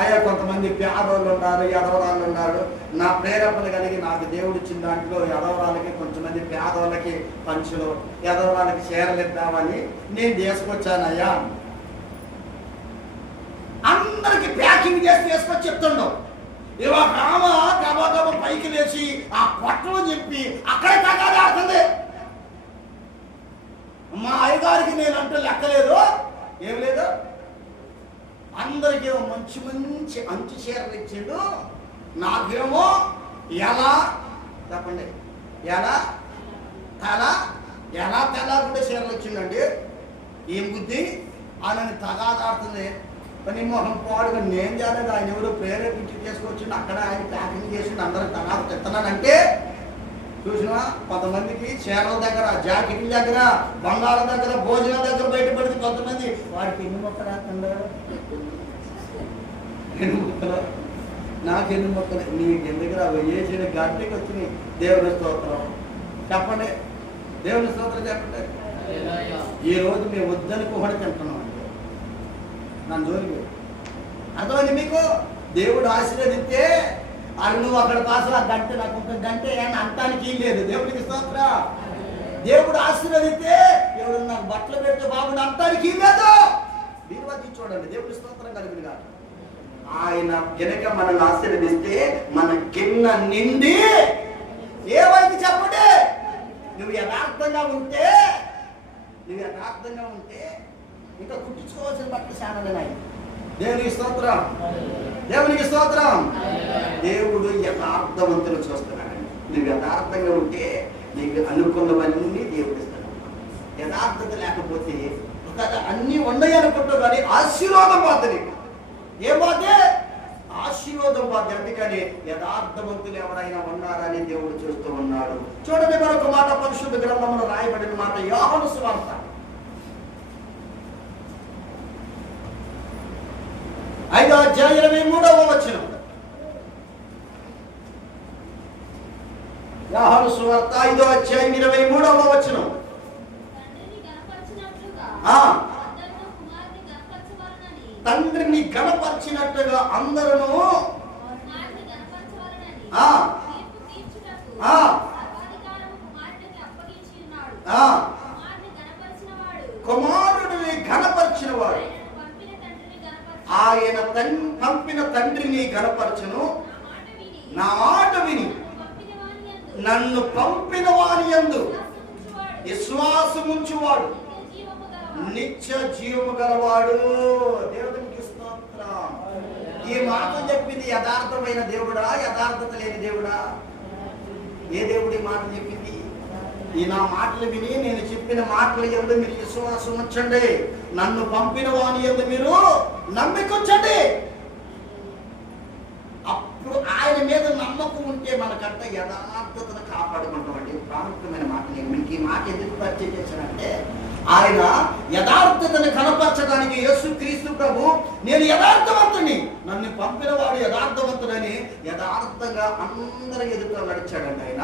అయ్యా కొంతమంది పేదోళ్ళు ఉన్నారు, ఎదవరాళ్ళు ఉన్నారు. నా ప్రేరేపణ కలిగి నాకు దేవుడు ఇచ్చిన దాంట్లో ఎదవరాళ్ళకి కొంతమంది పేదోళ్ళకి పంచులు, ఎదవరాళ్ళకి చీరలు ఇద్దామని నేను తీసుకొచ్చానయ్యా. అందరికి ప్యాకింగ్ చేసి తీసుకొచ్చి చెప్తుండవు. ఇవాళ రామ గబగబ పైకి లేచి ఆ పొట్టలు చెప్పి అక్కడే తగాదాడుతుంది. మా అయ్యగారికి నేనంటే లెక్కలేదు, ఏం లేదు. అందరికీ మంచి అంచు చీరలు ఇచ్చిండు. నాకేమో ఎలా చెప్పండి, ఎలా తెల్లాకుంటే చీరలు ఇచ్చిండండి. ఏం బుద్ధి ఆయనని తగాదాడుతుంది. పని మొహం పాడుగా నేను చేయలేదు. ఆయన ఎవరో ప్రేరేపించి తీసుకొచ్చిండు. అక్కడ ఆయన ప్యాకింగ్ చేసిండు. అందరికి తగాదు తెస్తున్నానంటే చూసినా కొంతమందికి చీరల దగ్గర, జాకెట్ల దగ్గర, బంగాళం దగ్గర, భోజనం దగ్గర బయటపడింది. కొంతమంది వాడికి ఎన్ని మొక్కలు వేస్తుండో, నాకు ఎన్ని మొక్కలు, నీకు ఎందుకు వేసిన గడ్డికి వచ్చినాయి. దేవుని స్తోత్రం చెప్పండి, దేవుని స్తోత్రం చెప్పండి. ఈ రోజు మేము వద్దనుకోని తింటున్నాం అండి. నన్ను జోలికి అర్థమైంది మీకు? దేవుడు ఆశీర్వదిస్తే అది నువ్వు అక్కడ పాసలు ఆ గంట నాకు ఒక గంట అని అంటానికి లేదు. దేవుడికి స్తోత్రం. దేవుడు ఆశీర్వదిస్తే ఎవడు నాకు బట్టలు పెడితే బాగుండు అంటానికి లేదు. దీనివల్ల చూడండి, దేవుడి స్తోత్రం కలిగింది కాదు. ఆయన గనక మనల్ని ఆశీర్వదిస్తే మన కింద నిండి ఏమైంది చెప్పండి? నువ్వు యథార్థంగా ఉంటే ఇంకా కుట్టించుకోవాల్సిన బట్టలు శానలేనాయి. దేవునికి స్తోత్రం, దేవునికి స్తోత్రం. దేవుడు యథార్థవంతులు చూస్తున్నాడు. నువ్వు యథార్థంగా ఉంటే నీకు అనుకున్నవన్నీ దేవుడు ఇస్తాడు. యథార్థత లేకపోతే అన్ని ఉన్నాయి అనుకుంటావు కానీ ఆశీర్వాదం పోతుంది. ఏమోతే ఆశీర్వాదం పోతే. అందుకని యథార్థవంతులు ఎవరైనా ఉన్నారని దేవుడు చూస్తూ ఉన్నాడు. చూడండి మరొక మాట పరిశుద్ధ గ్రంథంలో రాయబడిన మాట, యోహాను సువార్త 5వ అధ్యాయం 23వ వచనం. యోహాను సువార్త 5వ అధ్యాయం 23వ వచనం. తండ్రిని గణపరిచినట్టుగా అందరూ కుమారుడిని గణపరిచిన వాడు ఆయన పంపిన తండ్రిని గణపరచును. నా మాట విని నన్ను పంపిన వాని యందు విశ్వాసముంచువాడు నిత్య జీవము గలవాడు. దేవునికి స్తోత్రం. ఈ మాట చెప్పింది యథార్థమైన దేవుడా, యథార్థత లేని దేవుడా? ఏ దేవుడి మాట చెప్పింది? ఈ నా మాటలు విని నేను చెప్పిన మాటల యందు మీరు విశ్వాసం ఉంచండి, నన్ను పంపిన వాని యందు మీరు నమ్మికొచ్చండి. అప్పుడు ఆయన మీద నమ్మకం ఉంటే మనకంట యథార్థతను కాపాడుకుంటామండి. ప్రాముఖ్యమైన మాట. నేను మీకు ఈ మాట ఎందుకు పరిచయం చేశానంటే, ఆయన యథార్థతను కనపరచడానికి యేసుక్రీస్తు ప్రభు నేను యథార్థవంతుని, నన్ను పంపిన వాడు యథార్థవంతుడని యథార్థంగా అందరి ఎదుట నడిచాడండి. ఆయన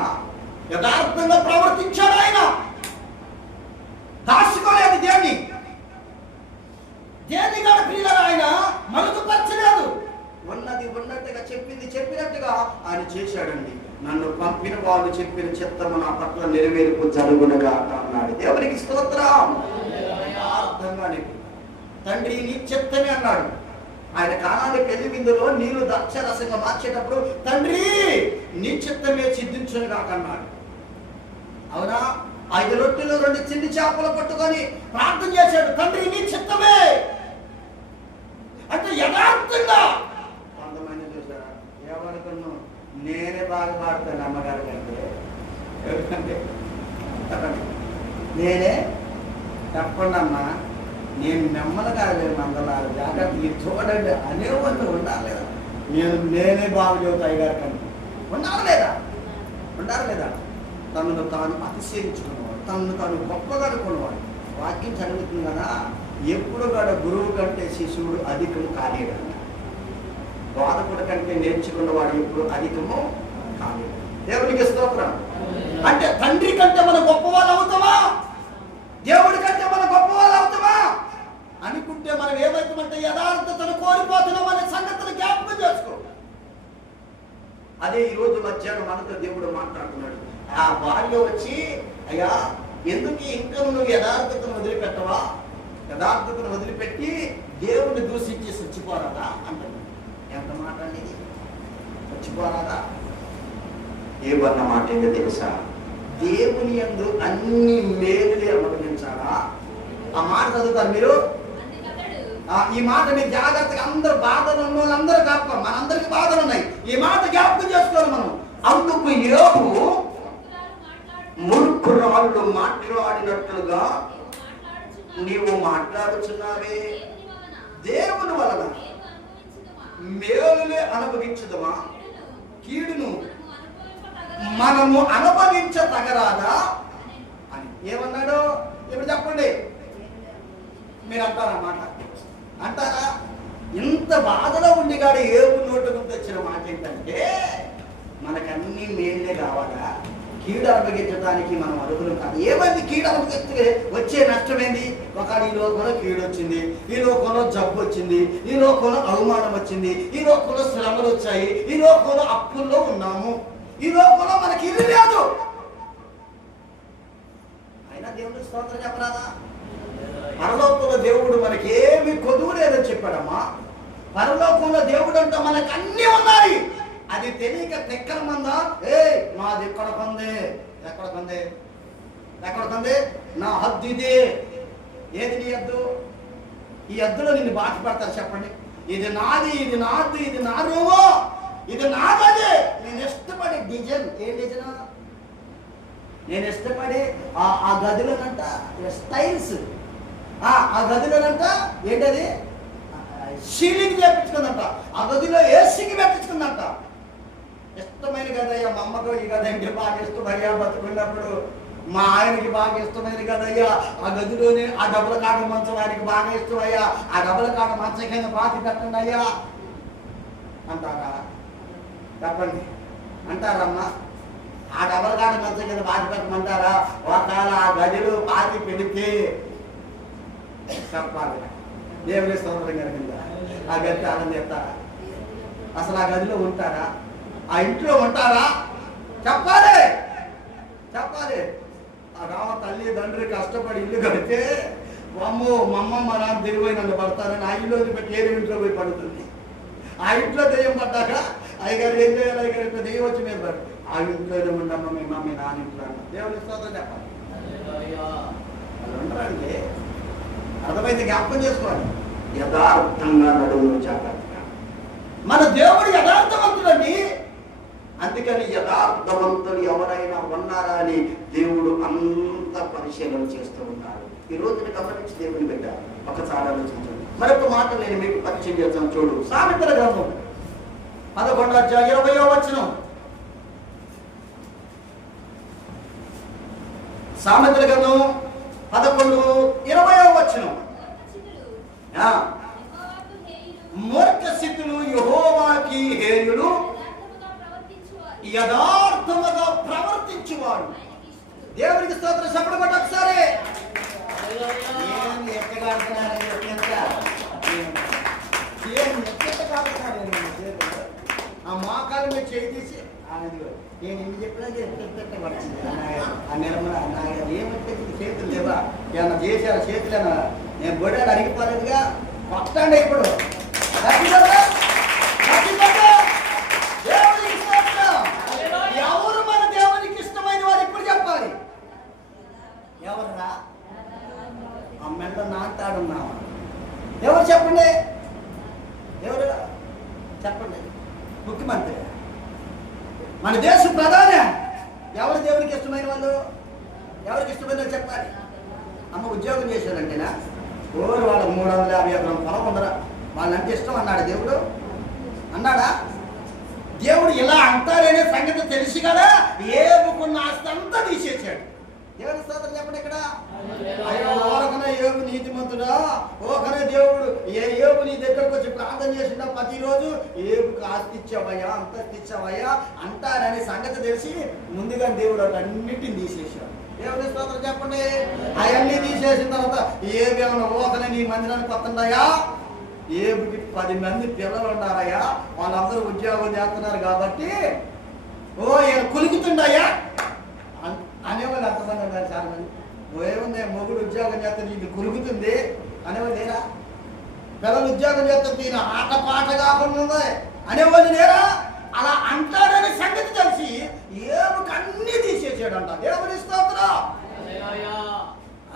యథార్థంగా ప్రవర్తించాడు. ఆయన దాచుకోలేదు దేన్ని కూడా ప్రియులారా. ఆయన మరుగుపరచలేదు. ఉన్నది ఉన్నట్టుగా, చెప్పింది చెప్పినట్టుగా ఆయన చేశాడండి. నన్ను పంపిన వాళ్ళు చెప్పిన చిత్తము నా పట్ల నెరవేర్పు జరుగునుగా అన్నాడు. దేవునికి స్తోత్రం. యథార్థంగా తండ్రి నీ చిత్తమే అన్నాడు. ఆయన కానాలి పెళ్లి విందులో నీళ్లు ద్రాక్షరసంగా మార్చేటప్పుడు తండ్రి నీ చిత్తమే సిద్ధించునుగా అన్నాడు. అవునా? 5 రొట్టెలు 2 చిన్ని చేపలు పట్టుకొని ప్రార్థన చేశాడు, తండ్రి నీ చిత్తమే అంటే యథార్థంగా. కొంతమంది చూసారా, ఎవరికన్నా నేనే బాగా పాడతాను అమ్మగారి కంటే, ఎవరికంటే నేనే చెప్పండి అమ్మా, నేను నెమ్మది కాదు మందల జాగ్రత్త మీరు చూడండి అనేవాళ్ళు ఉండాలి లేదా? నేనే బాగు చెబుతాయి గారి కంటే ఉండాలి లేదా? ఉండాలి లేదా? తనను తాను అతిశయించుకున్నవాడు, తనను తాను గొప్పగా అనుకున్నవాడు. వాక్యం చదువుతుంది కదా, ఎప్పుడు కూడా గురువు కంటే శిశువుడు అధికము కాలేడన్న, బోధకుడు కంటే నేర్చుకున్నవాడు ఎప్పుడు అధికము కాలేడు. దేవునికి స్తోత్రం. అంటే తండ్రి కంటే మన గొప్పవాళ్ళు అవుతామా? దేవుడి కంటే మన గొప్పవాళ్ళు అవుతామా అనుకుంటే మనం ఏమవుతామంటే యథార్థతను కోల్పోతున్నాం అనే సంగతిని జ్ఞాపకం చేసుకో. అదే ఈరోజు మధ్యాహ్నం మనతో దేవుడు మాట్లాడుతున్నాడు. ఆ భార్య వచ్చి, అయ్యా ఎందుకు ఇంకా నువ్వు యథార్థతను వదిలిపెట్టవా? యథార్థతను వదిలిపెట్టి దేవుడిని దూషించి చచ్చిపోరాదా అంటాడు. ఎంత మాట అండి ఇది? చచ్చిపోరాదా? ఏమన్న మాట ఏంటో తెలుసా? దేవుని యందు అన్ని మేలులే అనుభవించాలా? ఆ మాట చదువుతారు మీరు. ఈ మాట మీరు జాగ్రత్తగా అందరూ బాధలు ఉన్న వాళ్ళందరూ జ్ఞాపకం, మనందరికి బాధలు ఉన్నాయి. ఈ మాట జ్ఞాపకం చేసుకోవాలి మనం. అందుకు యోబు మూర్ఖురాళ్ళు మాట్లాడినట్లుగా నీవు మాట్లాడుచున్నావే, దేవుని వలన మేలులే అనుభవించదమా? కీడును మనము అనుభవించతగరాదా అని ఏమన్నాడు? ఇప్పుడు చెప్పండి, మీరు అంటారన్నమాట, అంటారా? ఇంత బాధలో ఉండి కాదు ఏపు నోటుకు తెచ్చిన మాట ఏంటంటే, మనకన్నీ మేలే కావాలా? కీడు అనుభవించడానికి మనం అర్హులం కాదు. ఏమైంది? కీడు అనుభవిస్తే వచ్చే నష్టమేంది? ఒకడు ఈ లోకంలో కీడు వచ్చింది, ఈ లోకంలో జబ్బు వచ్చింది, ఈ లోకంలో అవమానం వచ్చింది, ఈ లోకంలో శ్రమలు వచ్చాయి, ఈ లోకంలో అప్పుల్లో ఉన్నాము, ఈ లోకంలో మనకి ఇల్లు లేదు. అయినా దేవుడు స్తోత్రం చెప్పరాదా? పరలోకంలో దేవుడు మనకి ఏమి కొదువు లేదని చెప్పాడమ్మా. పరలోకంలో దేవుడు అంటే మనకు అన్నీ ఉన్నాయి. అది తెలియక తెక్కల మందా, నాది ఎక్కడ కొంది, ఎక్కడ కొంది, ఎక్కడ కొంది, నా హద్దు ఇదే. ఏది నీ హద్దు? ఈ హద్దులో నిన్ను బాధపడతారు చెప్పండి. ఇది నాది, ఇది నాది, ఇది నా రూమో, ఇది నాదే. నేను ఇష్టపడే డిజైన్ ఏ డిజైన్? నేను ఇష్టపడే ఆ గదిలోనంట స్టైల్స్, ఆ గదిలోనంట ఏంటది సీలింగ్ చేపించుకుందంట, ఆ గదిలో ఏసీకి పెట్టించుకుందంట. ఇష్టమైన కదయ్యా మా అమ్మకు, ఈ కదండి బాగా ఇష్టమయ్యా బతుకున్నప్పుడు, మా ఆయనకి బాగా ఇష్టమైనది కదయ్యా ఆ గదిలోనే ఆ డబ్బుల కాడ మంచం ఆయనకి బాగా ఇష్టమయ్యా, ఆ డబ్బుల కాడ మంచం కింద పాతి పెట్టండి అయ్యా అంటారా? చెప్పండి, అంటారమ్మా? ఆ డబ్బుల కాడ మంచం కింద పాతి పెట్టమంటారా? ఒకవేళ ఆ గదిలో పాతి పెడితే చెప్పాలి, దేవుని స్తోత్రం కింద ఆ గది తాళం చెప్తారా? అసలు ఆ గదిలో ఉంటారా? ఆ ఇంట్లో ఉంటారా? చెప్పాలి, చెప్పాలి. ఆ రామ తల్లి తండ్రి కష్టపడి ఇల్లు కడితే అమ్మో మా అమ్మమ్మ నాన్న తెలివై నన్ను పడతారని ఆ ఇల్లు వదిలిపెట్టి ఏడు ఇంట్లో పోయి పడుతుంది. ఆ ఇంట్లో దెయ్యం పడ్డాక అయ్యగారు ఏం చేయాలి? అయ్యగారు ఇప్పుడు దెయ్యం వచ్చి మీద పడుతుంది. ఆ ఇంట్లోనే ఉండమ్మ మీ మమ్మీ నాన్న ఇంట్లో అన్న దేవుని స్తోత్రం చెప్పాలి. వాళ్ళు ఉండరండి. అర్థమైతే జ్ఞాపకం చేసుకోవాలి. యథార్థంగా నడువు జాగ్రత్తగా. మన దేవుడు యథార్థవంతుడండి. అందుకని యథార్థవంతులు ఎవరైనా ఉన్నారా అని దేవుడు అంత పరిశీలన చేస్తూ ఉన్నాడు. ఈ రోజుని గమనించి దేవుని బిడ్డ ఒకసారి ఆలోచించండి. మరొక మాట నేను మీకు పరిచయం చేస్తాను. చూడు, సామెతల గ్రంథం 11వ అధ్యాయం 20వ వచనం. సామెతల గ్రంథం 11:20వ వచనం. మూర్ఖస్థితులు యెహోవాకి హేయులు, యథార్థముగా ప్రవర్తించువాడు. దేవునికి స్తోత్రం. చెప్పడం బట్టి ఒకసారి ఆ మోకాలు మీద చేయి తీసి నేను ఎన్ని చెప్పినా పడుతుంది ఆ నిర్మల ఏమంటే చేతులు లేవా ఏమన్నా చేశారు చేతులేనా నేను గొడవలు అరిగిపోలేదుగా కొట్టండి ఇప్పుడు ఎవరు మన దేవునికి ఇష్టమైన వారు ఇప్పుడు చెప్పాలి ఎవర్రా ఆ మెల్ల నాటాడున్నావా ఎవరు చెప్పండి ఎవరు చెప్పండి ముఖ్యమంత్రి మన దేశ ప్రధాని ఎవరు దేవునికి ఇష్టమైన వాళ్ళు ఎవరికి ఇష్టమైన వాళ్ళు చెప్పాలి అమ్మ ఉద్యోగం చేశారంటేనా ఓరు వాళ్ళకి 350 ఎకరం పొలం ఉండరా వాళ్ళంటే ఇష్టం అన్నాడు దేవుడు అన్నాడా దేవుడు ఇలా అంటారనే సంగతి తెలిసి కదా ఏబుకున్న ఆస్తి అంతా తీసేసాడు దేవుని స్తోత్రం చెప్పండి ఇక్కడ అయ్యో ఓరకనే ఏబు నీతిమంతుడా ఓకనే దేవుడు ఏబు నీ దగ్గరకు వచ్చి ప్రార్థన చేసిందా ప్రతిరోజు ఏబుకు ఆస్తి ఇచ్చావయ్యా అంతస్తు ఇచ్చావయ్యా అంటారనే సంగతి తెలిసి ముందుగా దేవుడు అన్నిటిని తీసేసాడు దేవుని స్తోత్రం చెప్పండి అవన్నీ తీసేసిన తర్వాత ఏమేమన్నా ఓకనే నీ మందిరానికి వస్తున్నాయా ఏబుకి 10 మంది పిల్లలు ఉన్నారయ్యా వాళ్ళందరూ ఉద్యోగం చేస్తున్నారు కాబట్టి ఈయన కులుకుతుండయా అనేవాళ్ళు అంతమంది ఉన్నారు చాలా మంది ఏముంది మొగుడు ఉద్యోగం చేస్తే నీకు కులుకుతుంది అనేవాళ్ళు లేరా పిల్లలు ఉద్యోగం చేస్తే దీని ఆట పాట కాకుండా ఉంది అనేవాళ్ళు లేరా అలా అంటాడనే సంగతి తెలిసి ఏబుకి అన్ని తీసేసాడంట దేవుని స్తోత్రం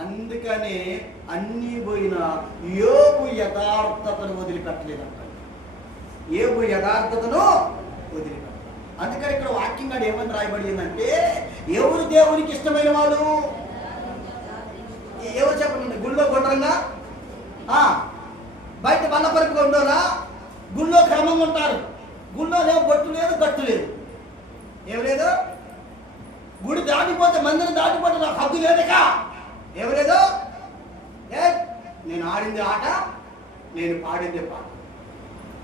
అందుకని అన్నీ పోయిన యోబు యథార్థతను వదిలిపెట్టలేదంట యోబు యథార్థతను వదిలిపెట్ట అందుకని ఇక్కడ వాక్యం గారు ఏమని రాయబడిందంటే ఎవరు దేవునికి ఇష్టమైన వాళ్ళు ఎవరు చెప్పండి గుళ్ళో గుండ్రంగా బయట బల్లపరుపుగా ఉండోరా గుళ్ళో క్రమంగా ఉంటారు గుళ్ళో లేవు బొట్టు లేదు గట్టు లేదు ఏం లేదు గుడి దాటిపోతే మందిరం దాటిపోతే నాకు హద్దు లేదుక ఏమలేదు నేను ఆడింది ఆట నేను పాడిందే పాట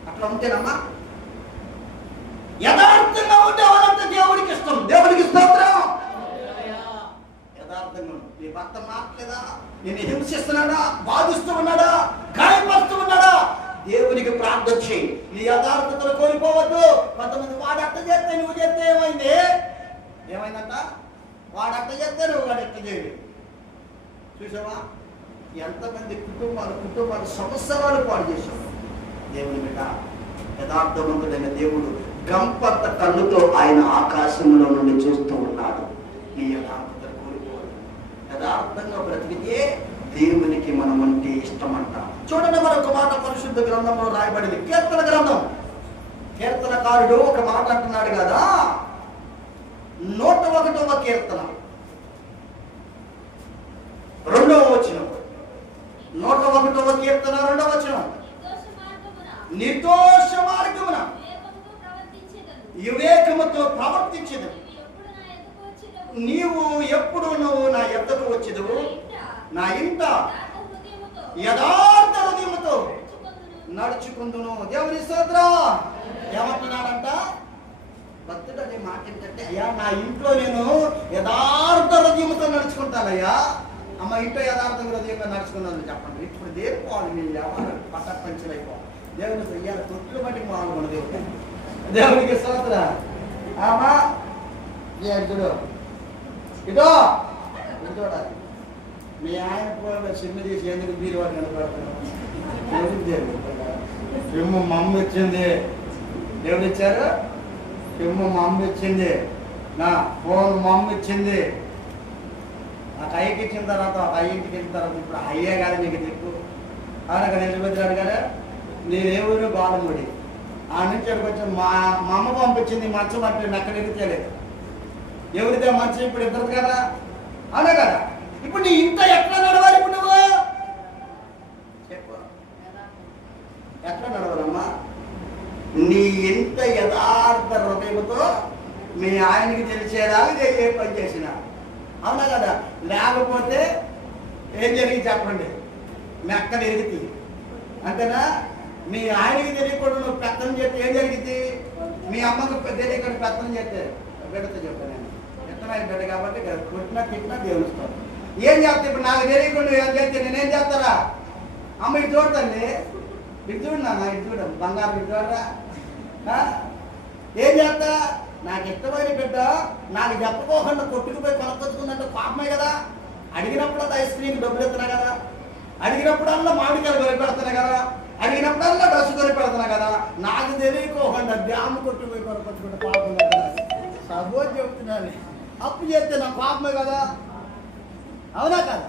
అట్లా ఉంటేనమ్మా యథార్థంగా ఉంటే వాళ్ళంతా దేవుడికి ఇష్టం దేవుడికి స్తోత్రం యథార్థంగా నీ భర్త మాట్లేదా నేను హింసిస్తున్నాడా బాధిస్తూ ఉన్నాడా గాయపరుస్తూ ఉన్నాడా దేవునికి ప్రార్థన చేయి నీ యథార్థతను కోల్పోవద్దు కొంతమంది వాడు అట్ట చేస్తే నువ్వు చేస్తే ఏమైందంట వాడు అట్ట చేస్తే నువ్వు వాడు ఎట్ట చేయలేదు చూసావా ఎంతమంది కుటుంబాలు సంవత్సరాలు పాడు చేశావు దేవుని బిడ్డ యథార్థవంతుడైన దేవుడు గంపంత కళ్ళుతో ఆయన ఆకాశంలో నుండి చూస్తూ ఉన్నాడు నీ యథార్థత కోల్పోవాలి యథార్థంగా బ్రతికితే దేవునికి మనం అంటే ఇష్టం అంట చూడండి మరొక మాట పరిశుద్ధ గ్రంథంలో రాయబడింది కీర్తన గ్రంథం కీర్తనకారుడు ఒక మాట అంటున్నాడు కదా 101వ కీర్తన 2వ వచనం 101వ కీర్తన 2వ వచనం నిర్దోష మార్గమున వివేకముతో ప్రవర్తించదు నీవు ఎప్పుడు నువ్వు నా యొద్దకు వచ్చేదవు నా ఇంట యథార్థ హృదయముతో నడుచుకుందును దేవుని స్తోత్రం ఏమంటున్నాడంట భక్తుడు అనే మాట ఏంటంటే అయ్యా నా ఇంట్లో నేను యథార్థ హృదయముతో నడుచుకుంటానయ్యా అమ్మ ఇంట్లో యథార్థ హృదయంగా నడుచుకున్నాను చెప్పండి ఇప్పుడు దేనిపోవాలి మీ వ్యవహారం పట్ట పంచలైపోవాలి దేవుని ఇయ్యాలి తొట్లు బట్టి మామూలు దేవుడు దేవునికి స్తోత్ర ఆమా చూడు ఇదో ఇది చూడాలి మీ ఆయన పోయి సిమ్ తీసి ఎందుకు బీరు వాడు కనపడుతున్నాడు సిమ్ము మా అమ్మ ఇచ్చింది దేవుడు ఇచ్చారు సిమ్ము మా అమ్మ ఇచ్చింది నా ఫోన్ మా అమ్మ ఇచ్చింది నాకు అయ్యకి ఇచ్చిన తర్వాత ఒక అయ్యింటికి ఇచ్చిన తర్వాత ఇప్పుడు అయ్యే కాదు నీకు దిక్కు అవునా కదా నిలబెట్టాడు కదా నేనేమో బాలముడి ఆ నుంచి వచ్చి మా అమ్మ పంపించింది మంచం అంటే నక్క నిలితేలేదు ఎవరిదే మంచం ఇప్పుడు ఇద్దరు కదా అవునా కదా ఇప్పుడు నీ ఇంత ఎట్లా నడవాలి ఇప్పుడు నువ్వు చెప్పు ఎట్లా నడవాలమ్మా నీ ఇంత యథార్థ హృదయంతో మీ ఆయనకి తెలిసేలాగా ఏ పని చేసినా అవునా కదా లేకపోతే ఏం జరిగి చెప్పండి మెక్క ఎరిగితే అంతేనా మీ ఆయనకి తెలియకుండా నువ్వు పెత్తనం చేస్తే ఏం జరిగింది మీ అమ్మకు తెలియకుండా పెత్తనం చేస్తే బిడ్డతో చెప్పాను నేను ఇష్టమైన బిడ్డ కాబట్టి కొట్టినా తిట్టినా దేవునిస్తాను ఏం చేస్తా ఇప్పుడు నాకు తెలియకుండా ఏం చేస్తే నేనేం చేస్తారా అమ్మ ఇటు చూడండి ఇటు చూడు నాన్న ఇటు చూడ బంగారం ఇటు చూడరా ఏం చేస్తా నాకు ఇష్టమైన బిడ్డ నాకు చెప్పకోకుండా కొట్టుకుపోయి కొనుక్కొచ్చుకుందంటే పాపమే కదా. అడిగినప్పుడల్లా ఐస్ క్రీమ్ డబ్బులు ఎత్తున్నా కదా, అడిగినప్పుడల్లా మామిడికాయలు కొని పెడుతున్నా కదా, అడిగినప్పుడల్లా డ్రెస్ కొని పెడుతున్నా కదా. నాకు తెలియకోకుండా డ్యామ్ కొట్టుకుపోయి కొనుక్కొచ్చుకుంటే పాపం కదా. సపోజ్ చెప్తున్నాను, అప్పు చేస్తే నా పాపమే కదా, అవునా కదా?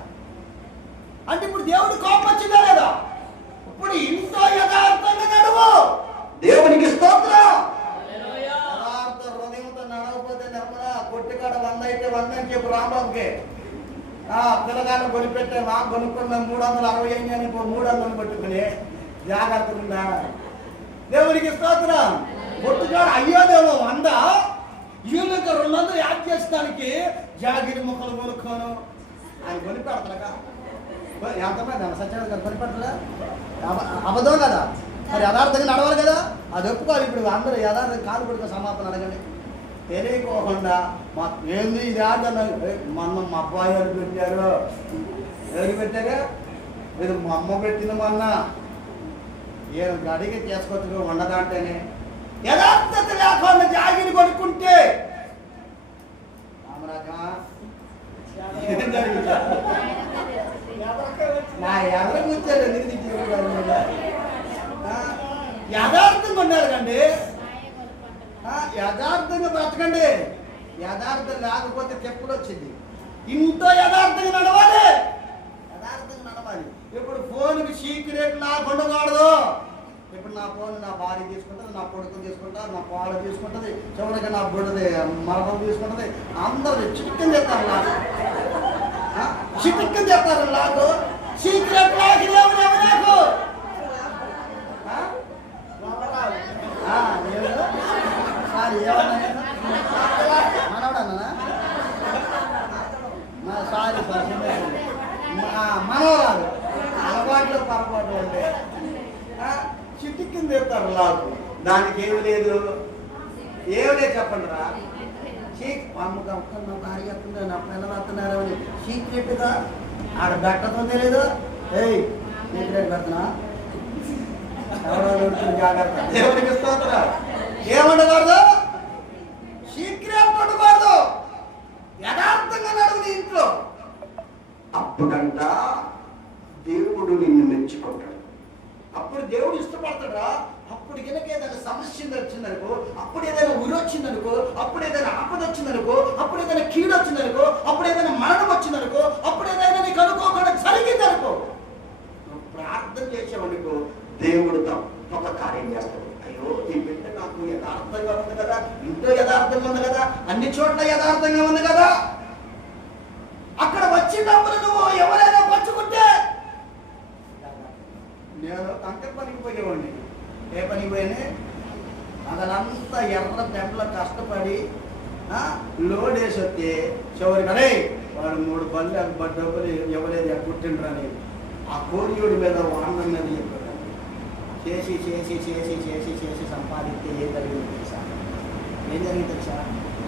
అంటే ఇప్పుడు దేవుడు కోపం వచ్చిందా లేదా? ఇప్పుడు ఇంట్లో యథార్థంగా నడువు. దేవునికి స్తోత్రం. యథార్థ హృదయంతో నడవకపోతే నిర్మలా కొట్టుకాడ 100 అయితే 100 అని చెప్పు రాంబాబుకి. పిల్లగాను కొనిపెట్టే మాకు కొనుక్కున్న 360 అయింది అని 300 పట్టుకుని జాగ్రత్తగా ఉందా? దేవునికి స్తోత్రం. కొట్టుకాడ అయ్యోదేమో 100, ఈయనకు 200 యాడ్ చేసడానికి జాగిరి ముక్కలు కొనుక్కోను ఆయన కొని పెడతాడుగా. ఎంతమంది సత్యాన్ని కదా కొని పెడతాడా? అబద్ధం కదా. మరి యథార్థంగా నడవాలి కదా, అది ఒప్పుకోవాలి. ఇప్పుడు అందరూ యథార్థంగా కాలు పడుకో సమాపన అడగండి. తెలియకోకుండా మా ఏంది ఇది ఆడన్నా మొన్న మా అబ్బాయి గారు పెట్టారు. ఎవరు పెట్టారు? ఇది మా అమ్మ పెట్టింది మొన్న. ఏం అడిగి చేసుకోవచ్చు ఉండదంటేనే యథార్థత లేకుండా జాగిరి కొనుక్కుంటే రామరాజమా ఏం జరిగింది? నా ఎవరు కూర్చోరు ఎందుకు యథార్థంగా ఉన్నారు కండి. యథార్థంగా బ్రతకండి. యథార్థం లేకపోతే చెప్పులు వచ్చింది. ఇంట్లో యథార్థంగా నడవాలి, యథార్థంగా నడవాలి. ఇప్పుడు ఫోన్కి సీక్రెట్ నాకు ఉండకూడదు. ఇప్పుడు నా ఫోన్ నా భార్య తీసుకుంటుంది, నా కొడుకుని తీసుకుంటారు, నా పాలు తీసుకుంటుంది, చివరికి నా బుడ్డది మరణం తీసుకుంటుంది. అందరూ చిటిక్కని చెప్తారు నాకు, చిటిక్కని చెప్తారు నాకు. సీక్రెట్ నాకు నాకు సారీ ఏమన్నా మనవడన్నా సారీ మనవరాలు అలవాట్లు పొరపాటు అంటే చిటిక్కింది చెప్తారు నాకు. దానికి ఏమి లేదు, ఏమి లేదు చెప్పండి రా. అమ్మగా ఒక్క భార్య వస్తుంది నా పిల్లలు వస్తున్నారు అని సీక్రెట్గా ఆడ బెట్టతో తెలియదు. ఏయ్ సీక్రెట్ పెడుతున్నా జాగ్రత్త. దేవునికి స్తోత్రం. ఏమండకూడదు, సీక్రెట్ ఉండకూడదు, యథార్థంగా నడువు ఇంట్లో. అప్పుడంట దేవుడు నిన్ను మెచ్చుకుంటాడు. అప్పుడు దేవుడు ఇష్టపడతాడా? అప్పుడు కనుక ఏదైనా సమస్య వచ్చిందనుకో, అప్పుడు ఏదైనా ఉరి వచ్చిందనుకో, అప్పుడు ఏదైనా ఆపద వచ్చిందనుకో, అప్పుడు ఏదైనా కీడు వచ్చిందనుకో, అప్పుడు ఏదైనా మరణం వచ్చిందనుకో, అప్పుడు ఏదైనా నీకు అనుకోకుండా జరిగిందనుకో, నువ్వు ప్రార్థన చేసావనుకో దేవుడు తప్పక కార్యం చేస్తాడు. అయ్యో ఈ బిడ్డ నాకు యథార్థంగా ఉంది కదా, ఇంట్లో యథార్థంగా ఉంది కదా, అన్ని చోట్ల యథార్థంగా ఉంది కదా. అక్కడ వచ్చినప్పుడు నువ్వు ఎవరైనా పంచుకుంటే, నేను కంకర పనికి పోయేవాడిని. ఏ పనికి పోయానే అదంతా ఎర్ర తెంపల కష్టపడి లోడ్ వేసి వస్తే చివరికి అడే వాడు 3 బళ్ళు డబ్బులు ఇవ్వలేదు పుట్టిండ్రని ఆ కోరియుడి మీద వాహనం మీద చెప్పాడు. చేసి చేసి చేసి చేసి చేసి సంపాదిస్తే ఏం జరిగింది తెలుసా? ఏం జరిగింది తెలుసా?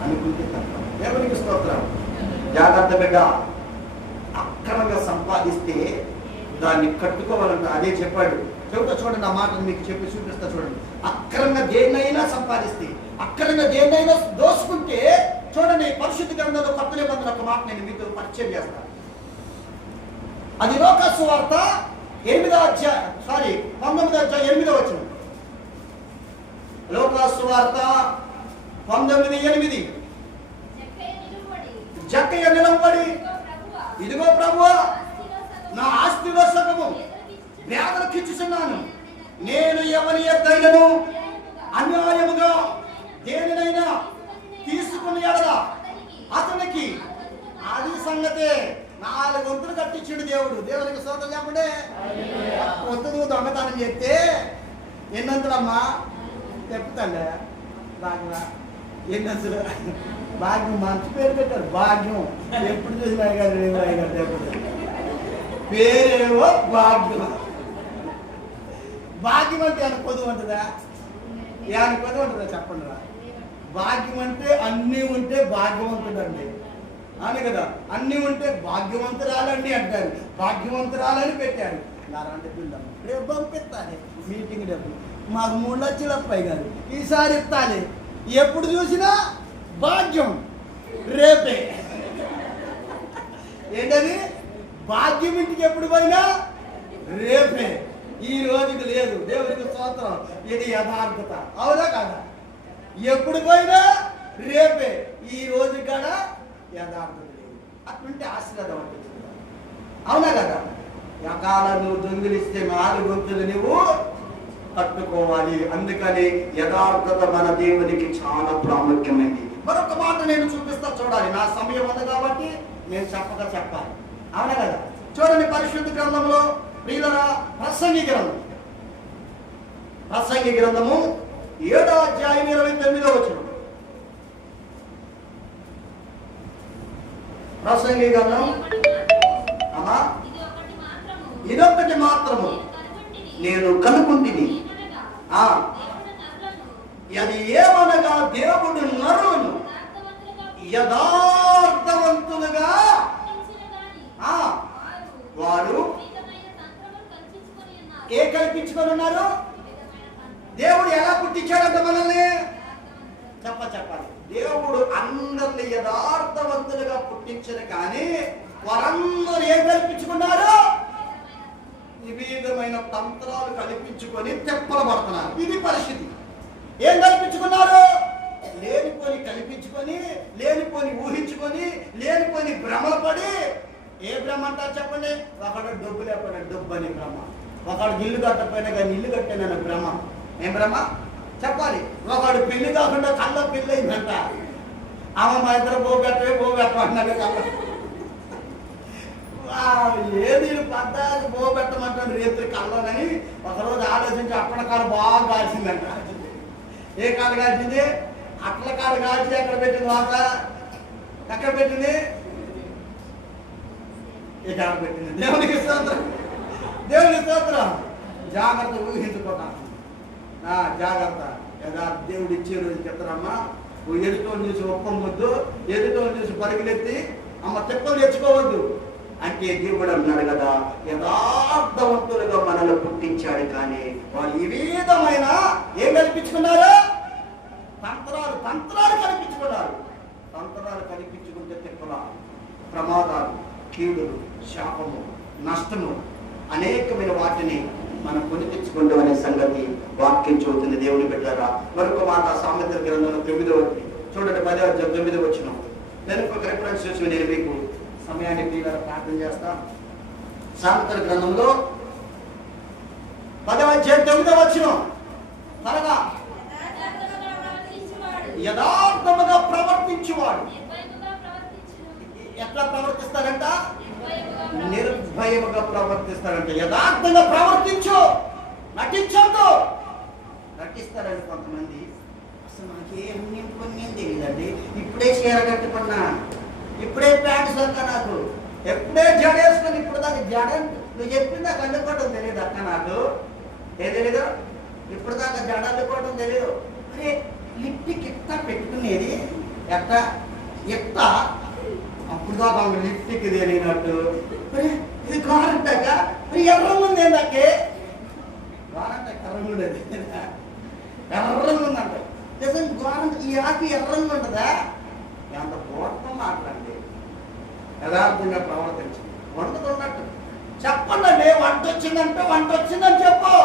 అనుకుంటే తప్ప. దేవునికి స్తోత్రం. జాగ్రత్త బిడ్డ. అక్రమంగా సంపాదిస్తే దాన్ని కట్టుకోవాలంటే అదే చెప్పాడు. చెబుతా చూడండి, ఆ మాటను మీకు చెప్పి చూపిస్తా చూడండి. అక్రమంగా దేన్నైనా సంపాదిస్తే, అక్రమంగా దేన్నైనా దోసుకుంటే చూడండి, పరిశుద్ధ గ్రంథంలో కొత్త నిబంధన ఒక మాట నేను మీతో పరిచయం చేస్తాను. అది లోకా సువార్త 19వ అధ్యాయం 8వ వచనం. లోకా సువార్త 19:8. జక్కయ్య నిలబడి, ఇదిగో ప్రభువా నా ఆస్తిలో సగము పేదలకు ఇచ్చుచున్నాను. నేను ఎవరి ఎద్దైనను అన్యాయముగా దేనినైనా తీసుకుని ఎడల అతనికి అది సంగతే. 4 వంతులు కట్టించాడు దేవుడు. దేవునికి స్తోత్రం చెప్పండి. వంతులు దొంగతనం చెప్తే ఎన్నంతులమ్మా చెప్తాండే భాగ్యమా ఎన్నంతులు భాగ్యం మంచి పేరు పెట్టారు. భాగ్యం ఎప్పుడు చూసినా గారు పేరేమో భాగ్యం. భాగ్యం అంటే ఆయన పొదువు ఉంటుందా? ఆయన పొదువు ఉంటుందా చెప్పండి రా. భాగ్యం అంటే అన్నీ ఉంటే భాగ్యవంతుడండి అని కదా. అన్నీ ఉంటే భాగ్యవంతురాలండి అంటారు. భాగ్యవంతురాలని పెట్టారు. నారంటే పిల్లలు రేపు పంపిస్తాను మీటింగ్ డబ్బులు మాకు 3 లక్షలు అప్పాయి కాదు ఈసారి ఇస్తాను. ఎప్పుడు చూసినా భాగ్యం రేపే. ఏంటది? భాగ్యం ఇంటికి ఎప్పుడు పోయినా రేపే, ఈ రోజుకి లేదు. దేవునికి స్తోత్రం. ఇది యథార్థత, అవునా కాదా? ఎప్పుడు పోయినా రేపే, ఈ రోజు కూడా యథార్థత లేదు. అటువంటి ఆశీర్వాదం అంటే అవునా కదా? యకాల నువ్వు దొంగిలిస్తే 4 గొంతులు నువ్వు కట్టుకోవాలి. అందుకని యథార్థత మన దేవునికి చాలా ప్రాముఖ్యమైనది. మరొక మాట నేను చూపిస్తా, చూడాలి. నా సమయం ఉంది కాబట్టి నేను చెప్పాలి, అవునా కదా? చూడండి, పరిశుద్ధ గ్రంథంలో ప్రియులరా, ప్రసంగి గ్రంథము 7వ అధ్యాయం 29వ వచనం. ప్రసంగి గ్రంథం, ఇదొక్కటి మాత్రము నేను కనుకుంటిని, అది ఏమనగా దేవుడు నరులను యథార్థవంతులుగా వారు ఏ కల్పించుకొని ఉన్నారు? దేవుడు ఎలా పుట్టించాడంట మనల్ని? చెప్పాలి. దేవుడు అందరిని యథార్థవంతులుగా పుట్టించరు, కానీ వారందరూ ఏం కల్పించుకున్నారు? వివిధమైన తంత్రాలు కల్పించుకొని తెప్పలు పడుతున్నారు. ఇది పరిస్థితి. ఏం కల్పించుకున్నారు? లేనిపోని కల్పించుకొని, లేనిపోని ఊహించుకొని, లేనిపోని భ్రమలు పడి. ఏ భ్రమ అంటారు చెప్పండి? ఒకడు డబ్బు లేకపోయినా డబ్బు అని భ్రమ, ఒకడు ఇల్లు కట్టకపోయినా కానీ ఇల్లు కట్టానన్న భ్రమ. ఏం భ్రమ చెప్పాలి? ఒకడు పెళ్లి కాకుండా కళ్ళ పెళ్ళి అయిందంట, ఆమె మా ఇద్దరు పోగొట్టమంటున్నాడు కళ్ళ. ఏది పద్దాలు పోగొట్టమంటాడు రేత్రి కళ్ళని. ఒకరోజు ఆలోచించి అట్ల కాడ బాగా కాల్చిందంట. ఏ కాడ కాల్చింది? అట్ల కాడ కాల్చి ఎక్కడ పెట్టింది? వాత ఎక్కడ పెట్టింది? ఈ కాడ పెట్టింది. దేవునికి స్తోత్రం. జాగ్రత్త, ఊహించుకుంటాను. జాగ్రత్త. దేవుడు ఇచ్చే రోజు చెప్తారమ్మా, ఎదుటోని చూసి ఒప్పొద్దు, ఎదుటోని చూసి పరుగులెత్తి అమ్మ తెప్పలు తెచ్చుకోవద్దు అంటే దేవుడు అన్నాడు కదా, యథార్థవంతులుగా మనల్ని పుట్టించాడు. కానీ వాళ్ళు ఈ విధమైన ఏం కల్పించుకున్నారు? తంత్రాలు కల్పించుకున్నారు. తంత్రాలు కల్పించుకుంటే తిప్పల, ప్రమాదాలు, కీడులు, శాపము, నష్టము, అనేకమైన వాటిని మనం కొని తెచ్చుకుంటాం అనే సంగతి వాక్యం చూస్తుంది. దేవుని బిడ్డలారా, మరొక మాట సామెతల గ్రంథంలో 9వ చూడండి, 10వ అధ్యాయం 9వ వచనం. నేను ఒక రిఫరెన్స్ చూసి నేను మీకు సమయాన్ని తీయాలని ప్రార్థన చేస్తా. సామెతల గ్రంథంలో 10వ అధ్యాయం 9వ వచనం. త్వరగా. యథార్థముగా ప్రవర్తించువాడు ఎట్లా ప్రవర్తిస్తారంట? నిర్భయముగా ప్రవర్తిస్తారంట. యథార్థంగా ప్రవర్తించు, నటించొద్దు. నటిస్తారండి కొంతమంది. అసలు నాకేం తెలియదండి, ఇప్పుడే చీర కట్టుకున్నా, ఇప్పుడే ప్యాంటు సొక్క, నాకు ఎప్పుడే జడ వేసుకొని, ఇప్పుడు దాకా జడ నువ్వు చెప్పింది నాకు అల్లుకోవడం తెలియదు అక్క, నాకు ఏ తెలీదు, ఇప్పుడు దాకా జడ అల్లుకోవడం తెలియదు. అరే లిప్టిక్ ఇట్లా పెట్టుకునేది ఎట్లా ఎత్తా, అప్పుడు దాకా లిప్టిక్ తెలియనట్టు. ఇది గోరంటాక మరి ఎర్రంగా ఉంది ఏంటక్కే? గోరంట ఎర్రంగా ఉండేది, ఎర్రంగా ఉందంట. నిజంగా గోరంట ఈ ఆకు ఎర్రంగా ఉంటుందా? ఎంత పూర్వం మాట్లాడితే యథార్థంగా ప్రవర్తించింది. వంటతున్నట్టు చెప్పండి. వంట వచ్చిందంటే వంట వచ్చిందని చెప్పు.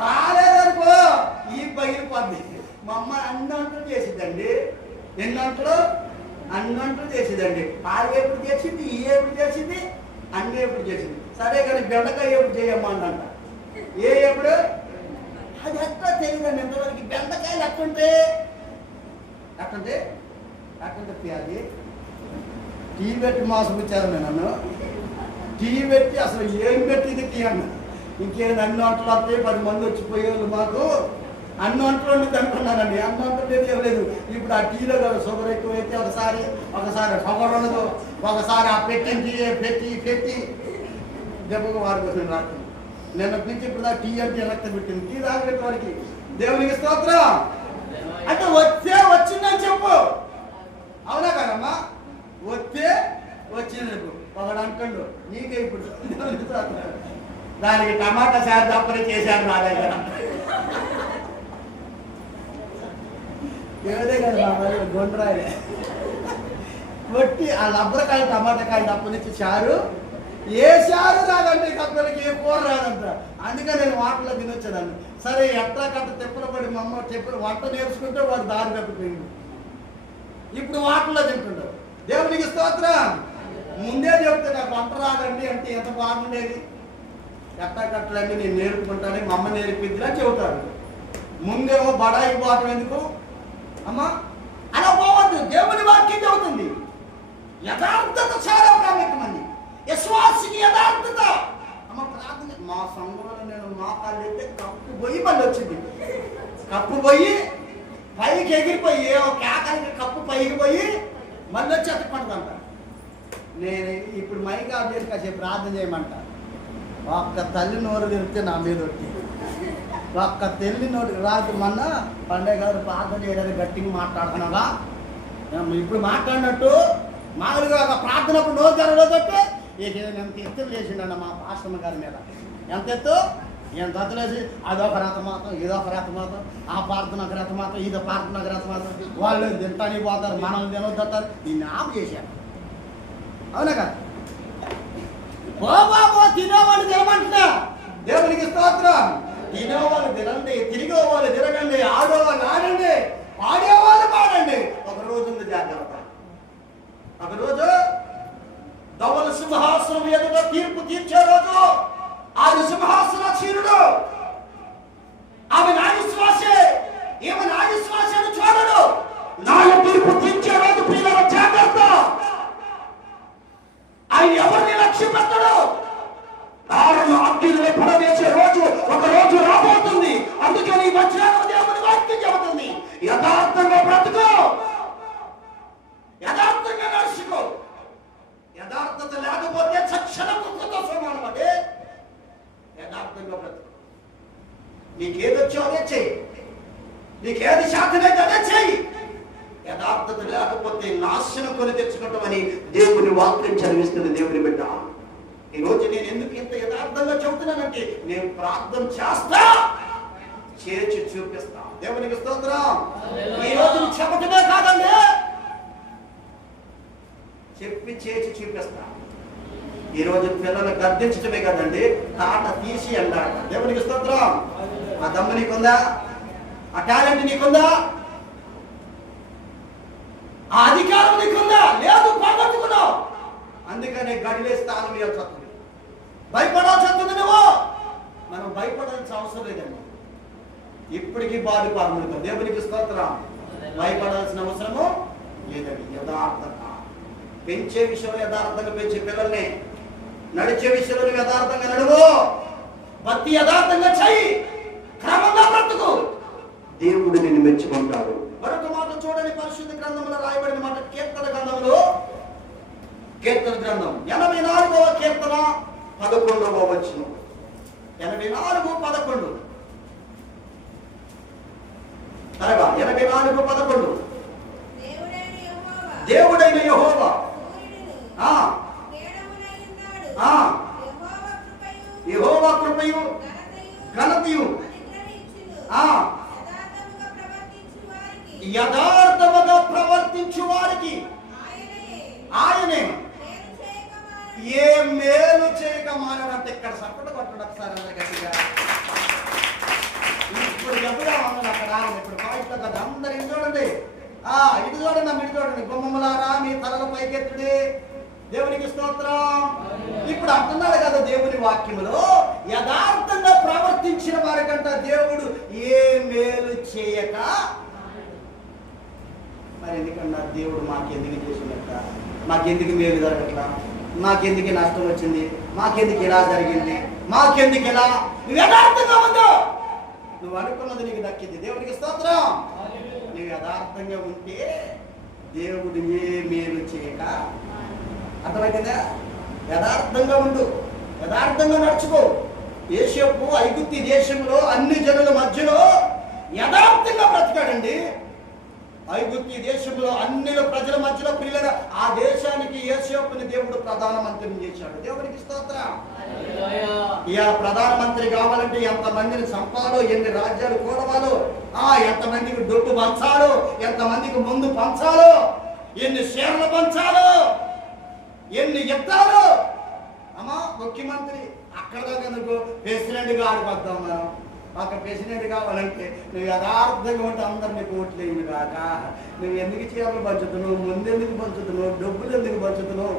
రాలేదనుకో ఈ పగిలిపోద్ది. మా అమ్మ అన్ని వంటలు చేసిద్దండి. ఎన్ని వంటలు? అన్ని వంటలు చేసేదండి. పాలు ఎప్పుడు చేసింది, ఈ ఎప్పుడు చేసింది, అన్ని ఎప్పుడు చేసింది. సరే కానీ బెండకాయ ఎప్పుడు చేయమ్మా అంట. ఎప్పుడు అది ఎట్లా తెలియదండి ఎంతవరకు. బెండకాయలు ఎట్టుంటే అది టీ పెట్టి మోసపుచ్చారు నన్ను. టీ పెట్టి అసలు ఏం పెట్టింది టీ అన్న. ఇంకేం అన్ని వంటలు వస్తాయి, 10 మంది వచ్చిపోయేవాళ్ళు మాకు అన్ని వంటలు వండింది అనుకున్నానండి. అన్ని వంటలు లేదు, ఏం లేదు. ఇప్పుడు ఆ టీలో కదా షుగర్ ఎక్కువైతే ఒకసారి షుగర్ ఉండదు, ఒకసారి ఆ పెట్టి దెబ్బకు వారి కోసం రాస్తుంది. నిన్న నుంచి ఇప్పుడు దా టీ అంటే రక్తం పెట్టింది. టీ తాగలేదు వారికి. దేవునికి స్తోత్రం. అంటే వచ్చిందని చెప్పు, అవునా కదమ్మా? వచ్చింది ఒకడు అంటాడు నీకే. ఇప్పుడు దానికి టమాటా సార్ తప్పని చేశాను నా దగ్గర. ఏదే కదా గొండ్రాయలే కొట్టి ఆ లబ్బరకాయ టమాటాకాయలు అప్పనిచ్చి చారు ఏ చారు రాదండి కప్పలకి ఏ కూర రాదంట. అందుకని నేను వాటలో తినొచ్చేదాన్ని. సరే ఎట్లా కట్ట తెప్పలు పడి మా అమ్మ చెప్పిన వంట నేర్చుకుంటే వాడు దారి తప్పిపోయింది. ఇప్పుడు వాటలో తింటుంటారు. దేవునికి స్తోత్రం. ముందే చెప్తే నాకు వంట రాదండి అంటే ఎంత బాగుండేది. ఎట్లా కట్టలండి నేను నేర్పుకుంటాను, మా అమ్మ నేర్పిద్దిలా చెబుతాడు. ముందేమో బడాయి పోవటం ఎందుకు అమ్మా అలా పోవద్దు. దేవుని వాక్యం చెబుతుంది యథార్థత చాలా ప్రాముఖ్యమండి. విశ్వాసికి యథార్థత. అమ్మ ప్రార్థన మా సంఘంలో నేను మోకాళ్ళు అయితే కప్పు పోయి మళ్ళీ వచ్చింది. కప్పు పోయి పైకి ఎగిరిపోయి కేకలకి కప్పు పైకి పోయి మళ్ళీ వచ్చి ఎత్తపడుతుంట. నేను ఇప్పుడు మైక్ ఆఫ్ చేసి కాసేపు ప్రార్థన చేయమంట. ఒక్క తల్లి నోరు తిరిగితే నా మీద వచ్చి ఒక్క తల్లి నోటికి రాదు. మొన్న పండగ గారు ప్రార్థన చేయడానికి గట్టిగా మాట్లాడుతున్నావా? ఇప్పుడు మాట్లాడినట్టు మామూలుగా ఒక ప్రార్థనప్పుడు నోరు జరగలేదంటే ఇక ఎంత ఎత్తులు చేసిండన్న మా పాస్టమ్మ గారి మీద. ఎంత ఎత్తు ఎంత ఎత్తులేసి అదొక రథమాతం ఇదొక రథమాతం, ఆ ప్రార్థన ఒక రథమాతం ఇదో ప్రార్థన ఒక రథమాతం. వాళ్ళు తింటానికి పోతారు, మనల్ని తినొద్దంటారు. దీన్ని ఆపు చేశాను. అవునా కదా? బాబా తినేవాళ్ళు తినమంటున్నా. దేవునికి స్తోత్రం. తినేవాళ్ళు తినండి, తిరిగేవాళ్ళు తిరగండి, ఆడేవాళ్ళు ఆడండి, పాడేవాళ్ళు పాడండి. ఒక రోజు ఉంది జాగ్రత్త. ఒకరోజు ధవల సింహాసనం ఎదుట తీర్పు తీర్చే రోజు. ఆయన సింహాసనాసీనుడు. ఆమె నా విశ్వాసే, ఈమె నా విశ్వాసాన్ని చూడడు. నాయ తీర్పు తీర్చే రోజు పిల్లల జాగ్రత్త. ఆయన ఎవరిని లక్ష్య పెట్టడు. కారణం అగ్నిలో పడవేసే రోజు ఒక రోజు రాబోతుంది. అందుకని వచనం దేవుని వాక్యం చెబుతుంది యథార్థంగా బ్రతుకు, యథార్థంగా నడుచుకో. యథార్థత లేకపోతే చక్షణ కుక్కతో సమానం. అంటే యథార్థంగా బ్రతుకు. నీకేదొచ్చో అదే చెయ్యి, నీకేది శాతమైతే అదే చెయ్యి. యథార్థత లేకపోతే నాశనం కొని తెచ్చుకుంటామని దేవుని వాక్యం చదివిస్తుంది. దేవుని బిడ్డ, ఈరోజు నేను ఎందుకు ఇంత యథార్థంగా చెబుతున్నానంటే నేను ప్రార్థన చేస్తా, చేర్చి చూపిస్తా. దేవునికి స్తోత్రం. ఈ రోజు చెప్పటమే కాదండి, చెప్పి చేసి చూపిస్తా. ఈరోజు పిల్లలు గర్దించటమే కదండి, తాట తీసి అన్నాడు. దేవునికి స్తోత్రం. ఆ దమ్ము నీకుందా? ఆ టాలెంట్ నీకుందా? ఆ అధికారం నీకుందా? లేదు, పోగొట్టుకున్నావు. అందుకనే గడిలే స్థానం ఇవ్వాల్సి వస్తుంది, భయపడాల్సి వస్తుంది. నువ్వు మనం భయపడాల్సిన అవసరం లేదండి. ఇప్పటికీ బాధ పాల్గొంటాం. దేవునికి స్తోత్రం. భయపడాల్సిన అవసరము లేదండి. యథార్థత పెంచే విషయంలో యథార్థంగా పెంచే పిల్లల్ని, నడిచే విషయంలో యథార్థంగా నడువు, భక్తి యథార్థంగా చెయ్యి, క్రమంగా బ్రతుకు. దేవుడు నిన్ను మెచ్చుకుంటాడు. మరొక మాట చూడండి, పరిశుద్ధ గ్రంథంలో రాయబడిన మాట కీర్తన గ్రంథంలో, కీర్తన గ్రంథం 84వ కీర్తన 11వ వచనం. 84:11. అనగా 84:11. దేవుడైన యెహోవా యెహోవా కృపయు ఘనతయు యథార్థముగా ప్రవర్తించు వారికి ఆయనే ఏ మేలు చేయక మానడంటే. ఇక్కడ సపోర్ట్ కొట్టడం ఒకసారి అందరు గట్టిగా. ఇప్పుడు చెప్పుదామన్నా అక్కడ ఇప్పుడు పాయింట్లో కదా అందరు ఇది చూడండి, ఇటు చూడండి, ఇటు చూడండి. గుమ్మములారా మీ తలల పైకెత్తుడి. దేవునికి స్తోత్రం. ఇప్పుడు అంటున్నాడు కదా దేవుని వాక్యములో, యథార్థంగా ప్రవర్తించిన వారికంట దేవుడు ఏ మేలు చేయక. మరి ఎందుకన్నా దేవుడు మాకెందుకు చేసినట్ట, మాకెందుకు మేలు జరగట్లా, మాకెందుకు నష్టం వచ్చింది, మాకెందుకు ఇలా జరిగింది, మాకెందుకు ఇలా? నువ్వు యథార్థంగా ఉందో నువ్వు అనుకున్నది నీకు దక్కింది. దేవుడికి స్తోత్రం. నువ్వు యథార్థంగా ఉంటే దేవుడు ఏ మేలు చేయక. అర్థమైందా? యథార్థంగా ఉండు, యథార్థంగా నడుచుకో. యేషపు ఐగుప్తు దేశంలో అన్ని జనుల మధ్యలో యథార్థంగా బ్రతికాడండి. ఐగుప్తు దేశంలో అన్ని ప్రజల మధ్యలో ప్రియుల ఆ దేశానికి యోసేపుని దేవుడు ప్రధానమంత్రిని చేశాడు. దేవునికి స్తోత్రం. ఇవాళ ప్రధానమంత్రి కావాలంటే ఎంతమందిని చంపాలో, ఎన్ని రాజ్యాలు కూడవాలో, ఎంతమందికి డొట్టు పంచాలో, ఎంతమందికి ముందు పంచాలో, ఎన్ని షేర్లు పంచాలో, ఎన్ని యుద్ధాలు. అమ్మా ముఖ్యమంత్రి అక్కడ దాకా నువ్వు ప్రెసిడెంట్ ఆడిపోద్దాం. మనం అక్కడ ప్రెసిడెంట్ కావాలంటే నువ్వు యథార్థంగా ఉంటే అందరినీ ఓట్లు వేయను కాక, నువ్వు ఎందుకు చీరలు పంచుతున్నావు, ముందు ఎందుకు పంచుతున్నావు, డబ్బులు ఎందుకు పంచుతున్నావు,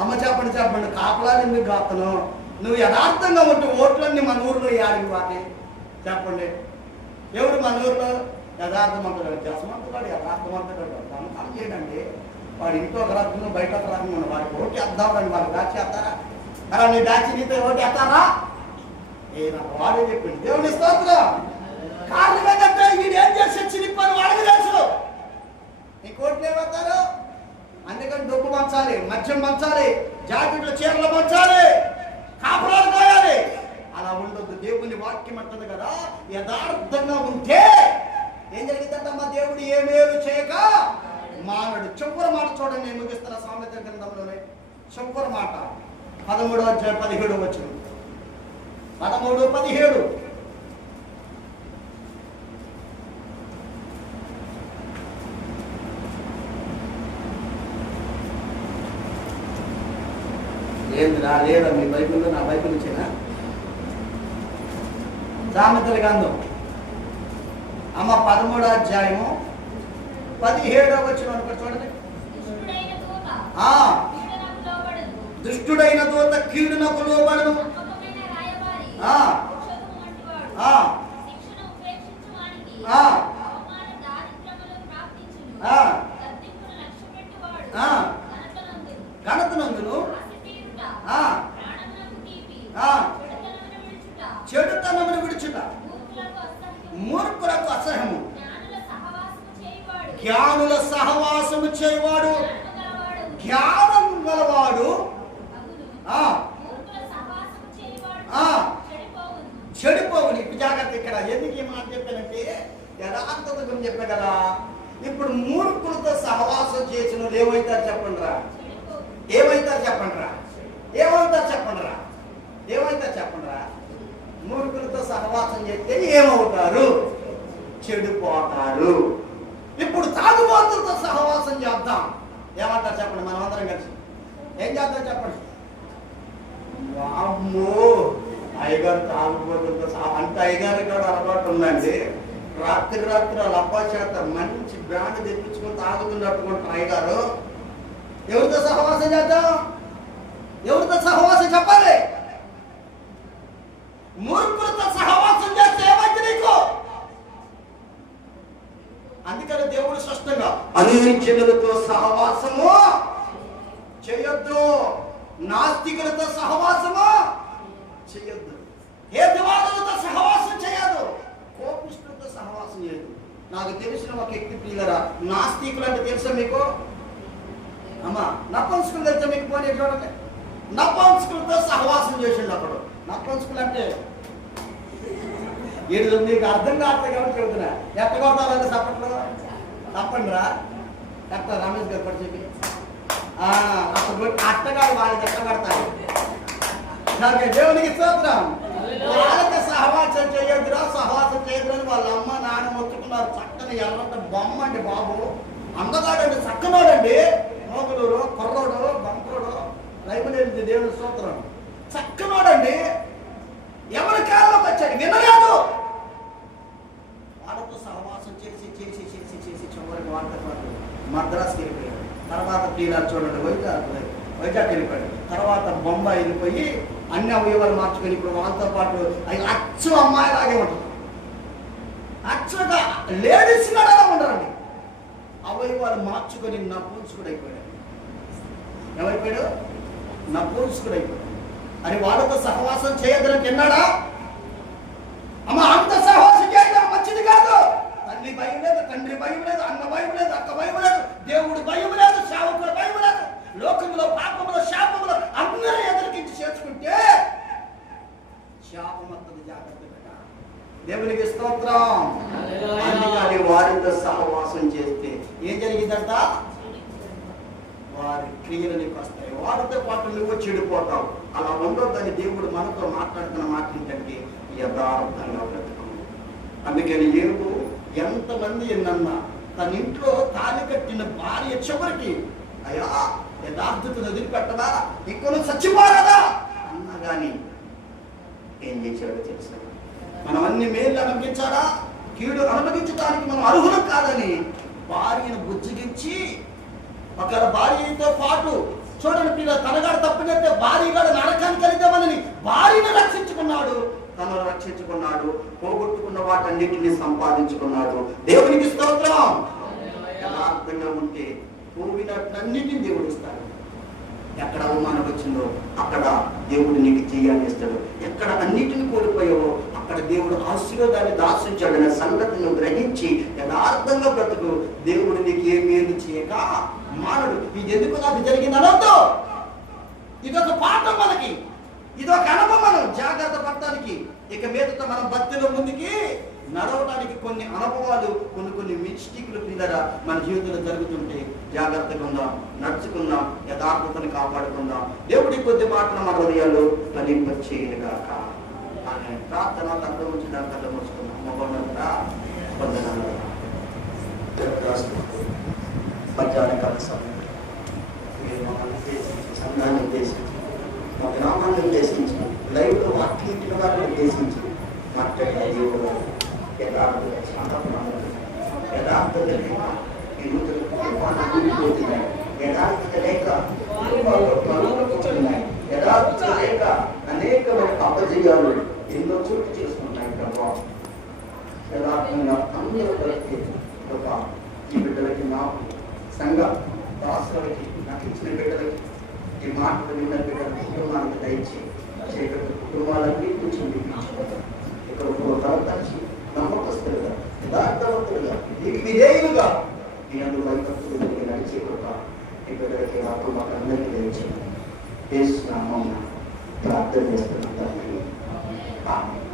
అమ్మ చెప్పండి కాపలాలు ఎందుకు కాస్తున్నావు, నువ్వు యథార్థంగా ఉంటే ఓట్లన్నీ మన ఊర్లో యాడికి వాటి చెప్పండి. ఎవరు మన ఊర్లో యథార్థమంతుడు, జసమంతుడు, యథార్థమంతుడు నమ్మకం చేయడండి. వాడు ఇంట్లో ఒక రకంగా బయట ఒక రకంగా ఉన్న వాడికి ఓటు వేద్దామని వాళ్ళు బ్యాచ్ చేస్తారా? అలా నీ బ్యాచ్ నీతో ఓటు వేస్తారా? నాకు వాడే చెప్పింది. దేవుని స్తోత్రం. కారణం ఏంటంటే వీడు ఏం చేసి చిరిగిపోయి వాడికి తెలుసు. నీకు ఓట్లు ఏమవుతారు? అందుకని డబ్బు పంచాలి, మద్యం పంచాలి, జాకెట్లు చీరలు పంచాలి, కాపురాలు కోయాలి. అలా ఉండొద్దు. దేవుని వాక్యం అంటుంది కదా, యథార్థంగా ఉంటే ఏం జరిగిందంటమ్మా, దేవుడు ఏ మేలు చేయక మానడు. చివరి మాట చూడండి, నేను ముగిస్తున్న సామెత గ్రంథంలోనే చివరి మాట 13వ అధ్యాయం 17వ వచనం. 13:17. ఏందిరా లేదా మీ బైబిల్లో? నా బైబిల్ ఇచ్చేనా? సామెతల గ్రంథం అమ్మ 13వ అధ్యాయము 17వ వచనం అనుకో చూడండి. దుష్టుడైన దూత కీడునకు లోబడును, ఘనతనందును, చెడుతనమును విడుచుట మూర్ఖులకు అసహ్యము, జ్ఞానుల సహవాసము చేయవాడు జ్ఞానం గలవాడు చెడిపోవుని. ఇప్పుడు జాగ్రత్త. ఇక్కడ ఎందుకు ఈ మాట చెప్పానంటే యథార్థత గురించి చెప్పా కదా. ఇప్పుడు మూర్ఖులతో సహవాసం చేసిన వాళ్ళు ఏమవుతారు చెప్పండి రా? ఏమవుతారు చెప్పండి రా? ఏమవుతారు చెప్పండి రా? ఏమవుతారు చెప్పండి రా? మూర్ఖులతో సహవాసం చేస్తే ఏమవుతారు? చెడిపోతారు. ఇప్పుడు తాగుబోతులతో సహవాసం చేద్దాం, ఏమంటారు చెప్పండి? మనం అందరం కలిసి ఏం చేద్దాం చెప్పండి? అమ్మో అయ్యగారు తాగుబోతులతో అంటే అయ్యగారికి కూడా అలవాటు ఉందండి. రాత్రి వాళ్ళ అబ్బా చేత మంచి బ్రాండ్ తెప్పించుకొని తాగుతున్నట్టుకుంటారు అయ్యగారు. ఎవరితో సహవాసం చేద్దాం? ఎవరితో సహవాసం చెప్పాలి? మూర్ఖులతో సహవాసం చేస్తే ఏమైంది నీకు? అందుకని దేవుడు స్పష్టంగా అన్ని జనులతో సహవాసము చేయొద్దు, నాస్తికులతో సహవాసము చేయొద్దు, హేతువాదులతో సహవాసం చేయదు, కోపిష్ఠులతో సహవాసం చేయదు. నాకు తెలిసిన ఒక వ్యక్తి ప్రియులరా, నాస్తికులు అంటే తెలుసా మీకు? అమ్మా నపుంసకులు తెలుసా మీకు? పోనీ చూడండి, నపుంసకులతో సహవాసం చేసిండు. అప్పుడు నపుంసకులు అంటే ఏడు మీకు అర్థం కావట్లేదు కాబట్టి చెబుతున్నా. ఎట్ట కొడతారంటే చప్పట్లో తప్పండి రా. ఎట్ట రమేష్ గారు కూడా చెప్పి అట్టగాడు వాళ్ళకి ఎట్ట కడతారు. దేవునికి స్తోత్రం. వాళ్ళకి సహవాసం చేయొద్దురా, సహవాసం చేయొద్దురని వాళ్ళ అమ్మ నాన్న మొత్తుకున్నారు. చక్కని ఎర్రట బొమ్మ అండి బాబు, అందగాడండి, చక్కనోడండి, మోగులూరు కుర్రోడు బంకుడు రైతులు. దేవుని స్తోత్రం. చక్కనోడండి, ఎవరి కాలంలోకి వచ్చాడు వినలేదు. వాళ్ళతో సహవాసం చేసి చేసి చేసి చేసి చివరికి వాళ్ళతో పాటు మద్రాసుకి వెళ్ళిపోయాడు. తర్వాత ప్రియులారు చూడండి, వైజాగ్ వెళ్ళిపోయాడు. తర్వాత బొంబాయి వెళ్ళిపోయి అన్ని అవయవాలు మార్చుకొని ఇప్పుడు వాళ్ళతో పాటు అచ్చు అమ్మాయిలాగే ఉంటుంది. అచ్చుగా లేడీస్ కూడా ఉండరండి. అవయవాలు మార్చుకొని నపుంసకుడు అయిపోయాడు. ఏమైపోయాడు? నపుంసకుడు అయిపోయాడు. అని వాళ్ళతో సహవాసం చేయొద్దని తిన్నాడా? అమ్మ అంత సహవాసం చేయడం మంచిది కాదు. తల్లి భయం లేదు, తండ్రి భయం లేదు, అన్న భయం లేదు, అక్క భయం లేదు, దేవుడు భయం లేదు, సేవకుల భయం లేదు, లోకంలో పాపంలో శాపంలో అందరూ ఎదురుకించి చేసుకుంటే శాపం వస్తుంది. జాగ్రత్తగా. దేవునికి స్తోత్రం. అందుకని వారితో సహవాసం చేస్తే ఏం జరిగిందంట? వారి క్రియలు నీకు వస్తాయి, వారితో పాటు నువ్వు చెడిపోతావు. అలా ఉండొద్దని దేవుడు మనతో మాట్లాడుతున్న మాట ఏంటంటే యథార్థంగా బ్రతుకు. అందుకని యోబు ఎంతమంది ఎన్నన్నా తన ఇంట్లో తాళి కట్టిన భార్య చివరికి అయ్యా యథార్థతను వదిలిపెట్టదా, ఇక్కడ చచ్చిపోరాదా అన్నా కానీ ఏం చేశాడో తెలుసా? మనం అన్ని మేళ్ళు అనుభవించాలా, కీడు అనుభవించడానికి మనం అర్హులం కాదని భార్యను బుజ్జిగించి, ఒకవేళ భార్యతో పాటు చూడండి పిల్లలు, తనగాడు తప్పినట్టే భార్యగాడు నరకానికి కలిద్దామని భార్యను రక్షించుకున్నాడు, తనను రక్షించుకున్నాడు, పోగొట్టుకున్న వాటన్నిటిని సంపాదించుకున్నాడు. దేవునికి స్తోత్రం. యథార్థంగా ఉంటే పోగినట్లన్నిటిని దేవుడు ఇస్తాడు. ఎక్కడ అవమానం వచ్చిందో అక్కడ దేవుడు నీకు చేయాలని ఇస్తాడు. ఎక్కడ అన్నిటిని కోల్పోయావో అక్కడ దేవుడు ఆశీర్వాదాన్ని దాచించాడనే సంగతిని గ్రహించి యథార్థంగా బ్రతుకు. దేవుడు నీకు ఏ మేలు చేయక మానడు. ఇది ఎందుకు నాకు జరిగింది అనొద్దు. ఇదొక పాఠం మనకి, ఇదొక అనుభవం. మనం జాగ్రత్త పడటానికి ఇక మీదట మనం భక్తిలో ముందుకి నడవడానికి కొన్ని అనుభవాలు, కొన్ని మిస్టేక్లు కిందర మన జీవితంలో జరుగుతుంటే జాగ్రత్తగా ఉందాం, నడుచుకుందాం, యథార్థతను కాపాడుకుందాం. దేవుడి కొద్ది మాటలు మన హృదయాల్లో ఫలింపచేయగాక. అనే ప్రార్థన తగ్గ ఉంచి దాని తగ్గ మోసుకున్నాం. మొగోనంతా పొందనాలు మధ్యాహ్న కాల సమయంలో మమ్మల్ని ఉద్దేశించి, సంఘాన్ని ఉద్దేశించి, మా గ్రామాన్ని ఉద్దేశించి, లైవ్లో వాక్యం వారిని ఉద్దేశించి మాట్లాడిన దేవుడు యథార్థత లేక యథార్థత లేక అనేకమైన అపజయాలు ఎన్నో చోటు చేసుకుంటాయి ప్రభావ. యథార్థంగా అందరూ కలిసి ఒక ఈ బిడ్డలకి, నాకు సంఘ దాసులకి, నాకు ఇచ్చిన బిడ్డలకి, ఈ మాటలు విన్న బిడ్డల కుటుంబానికి దయచి చీకటి కుటుంబాలన్నీ కూర్చొని ఇక్కడ తలచి నమ్మకస్తులుగా, యథార్థవంతులుగా, నీకు విధేయులుగా నేను వైపత్తులకి నడిచే కృప ఈ బిడ్డలకి, ఆ కుటుంబానికి అందరికీ దయచేయండి. యేసు నామమున ప్రార్థన చేస్తున్నాను తండ్రి. ఆమేన్.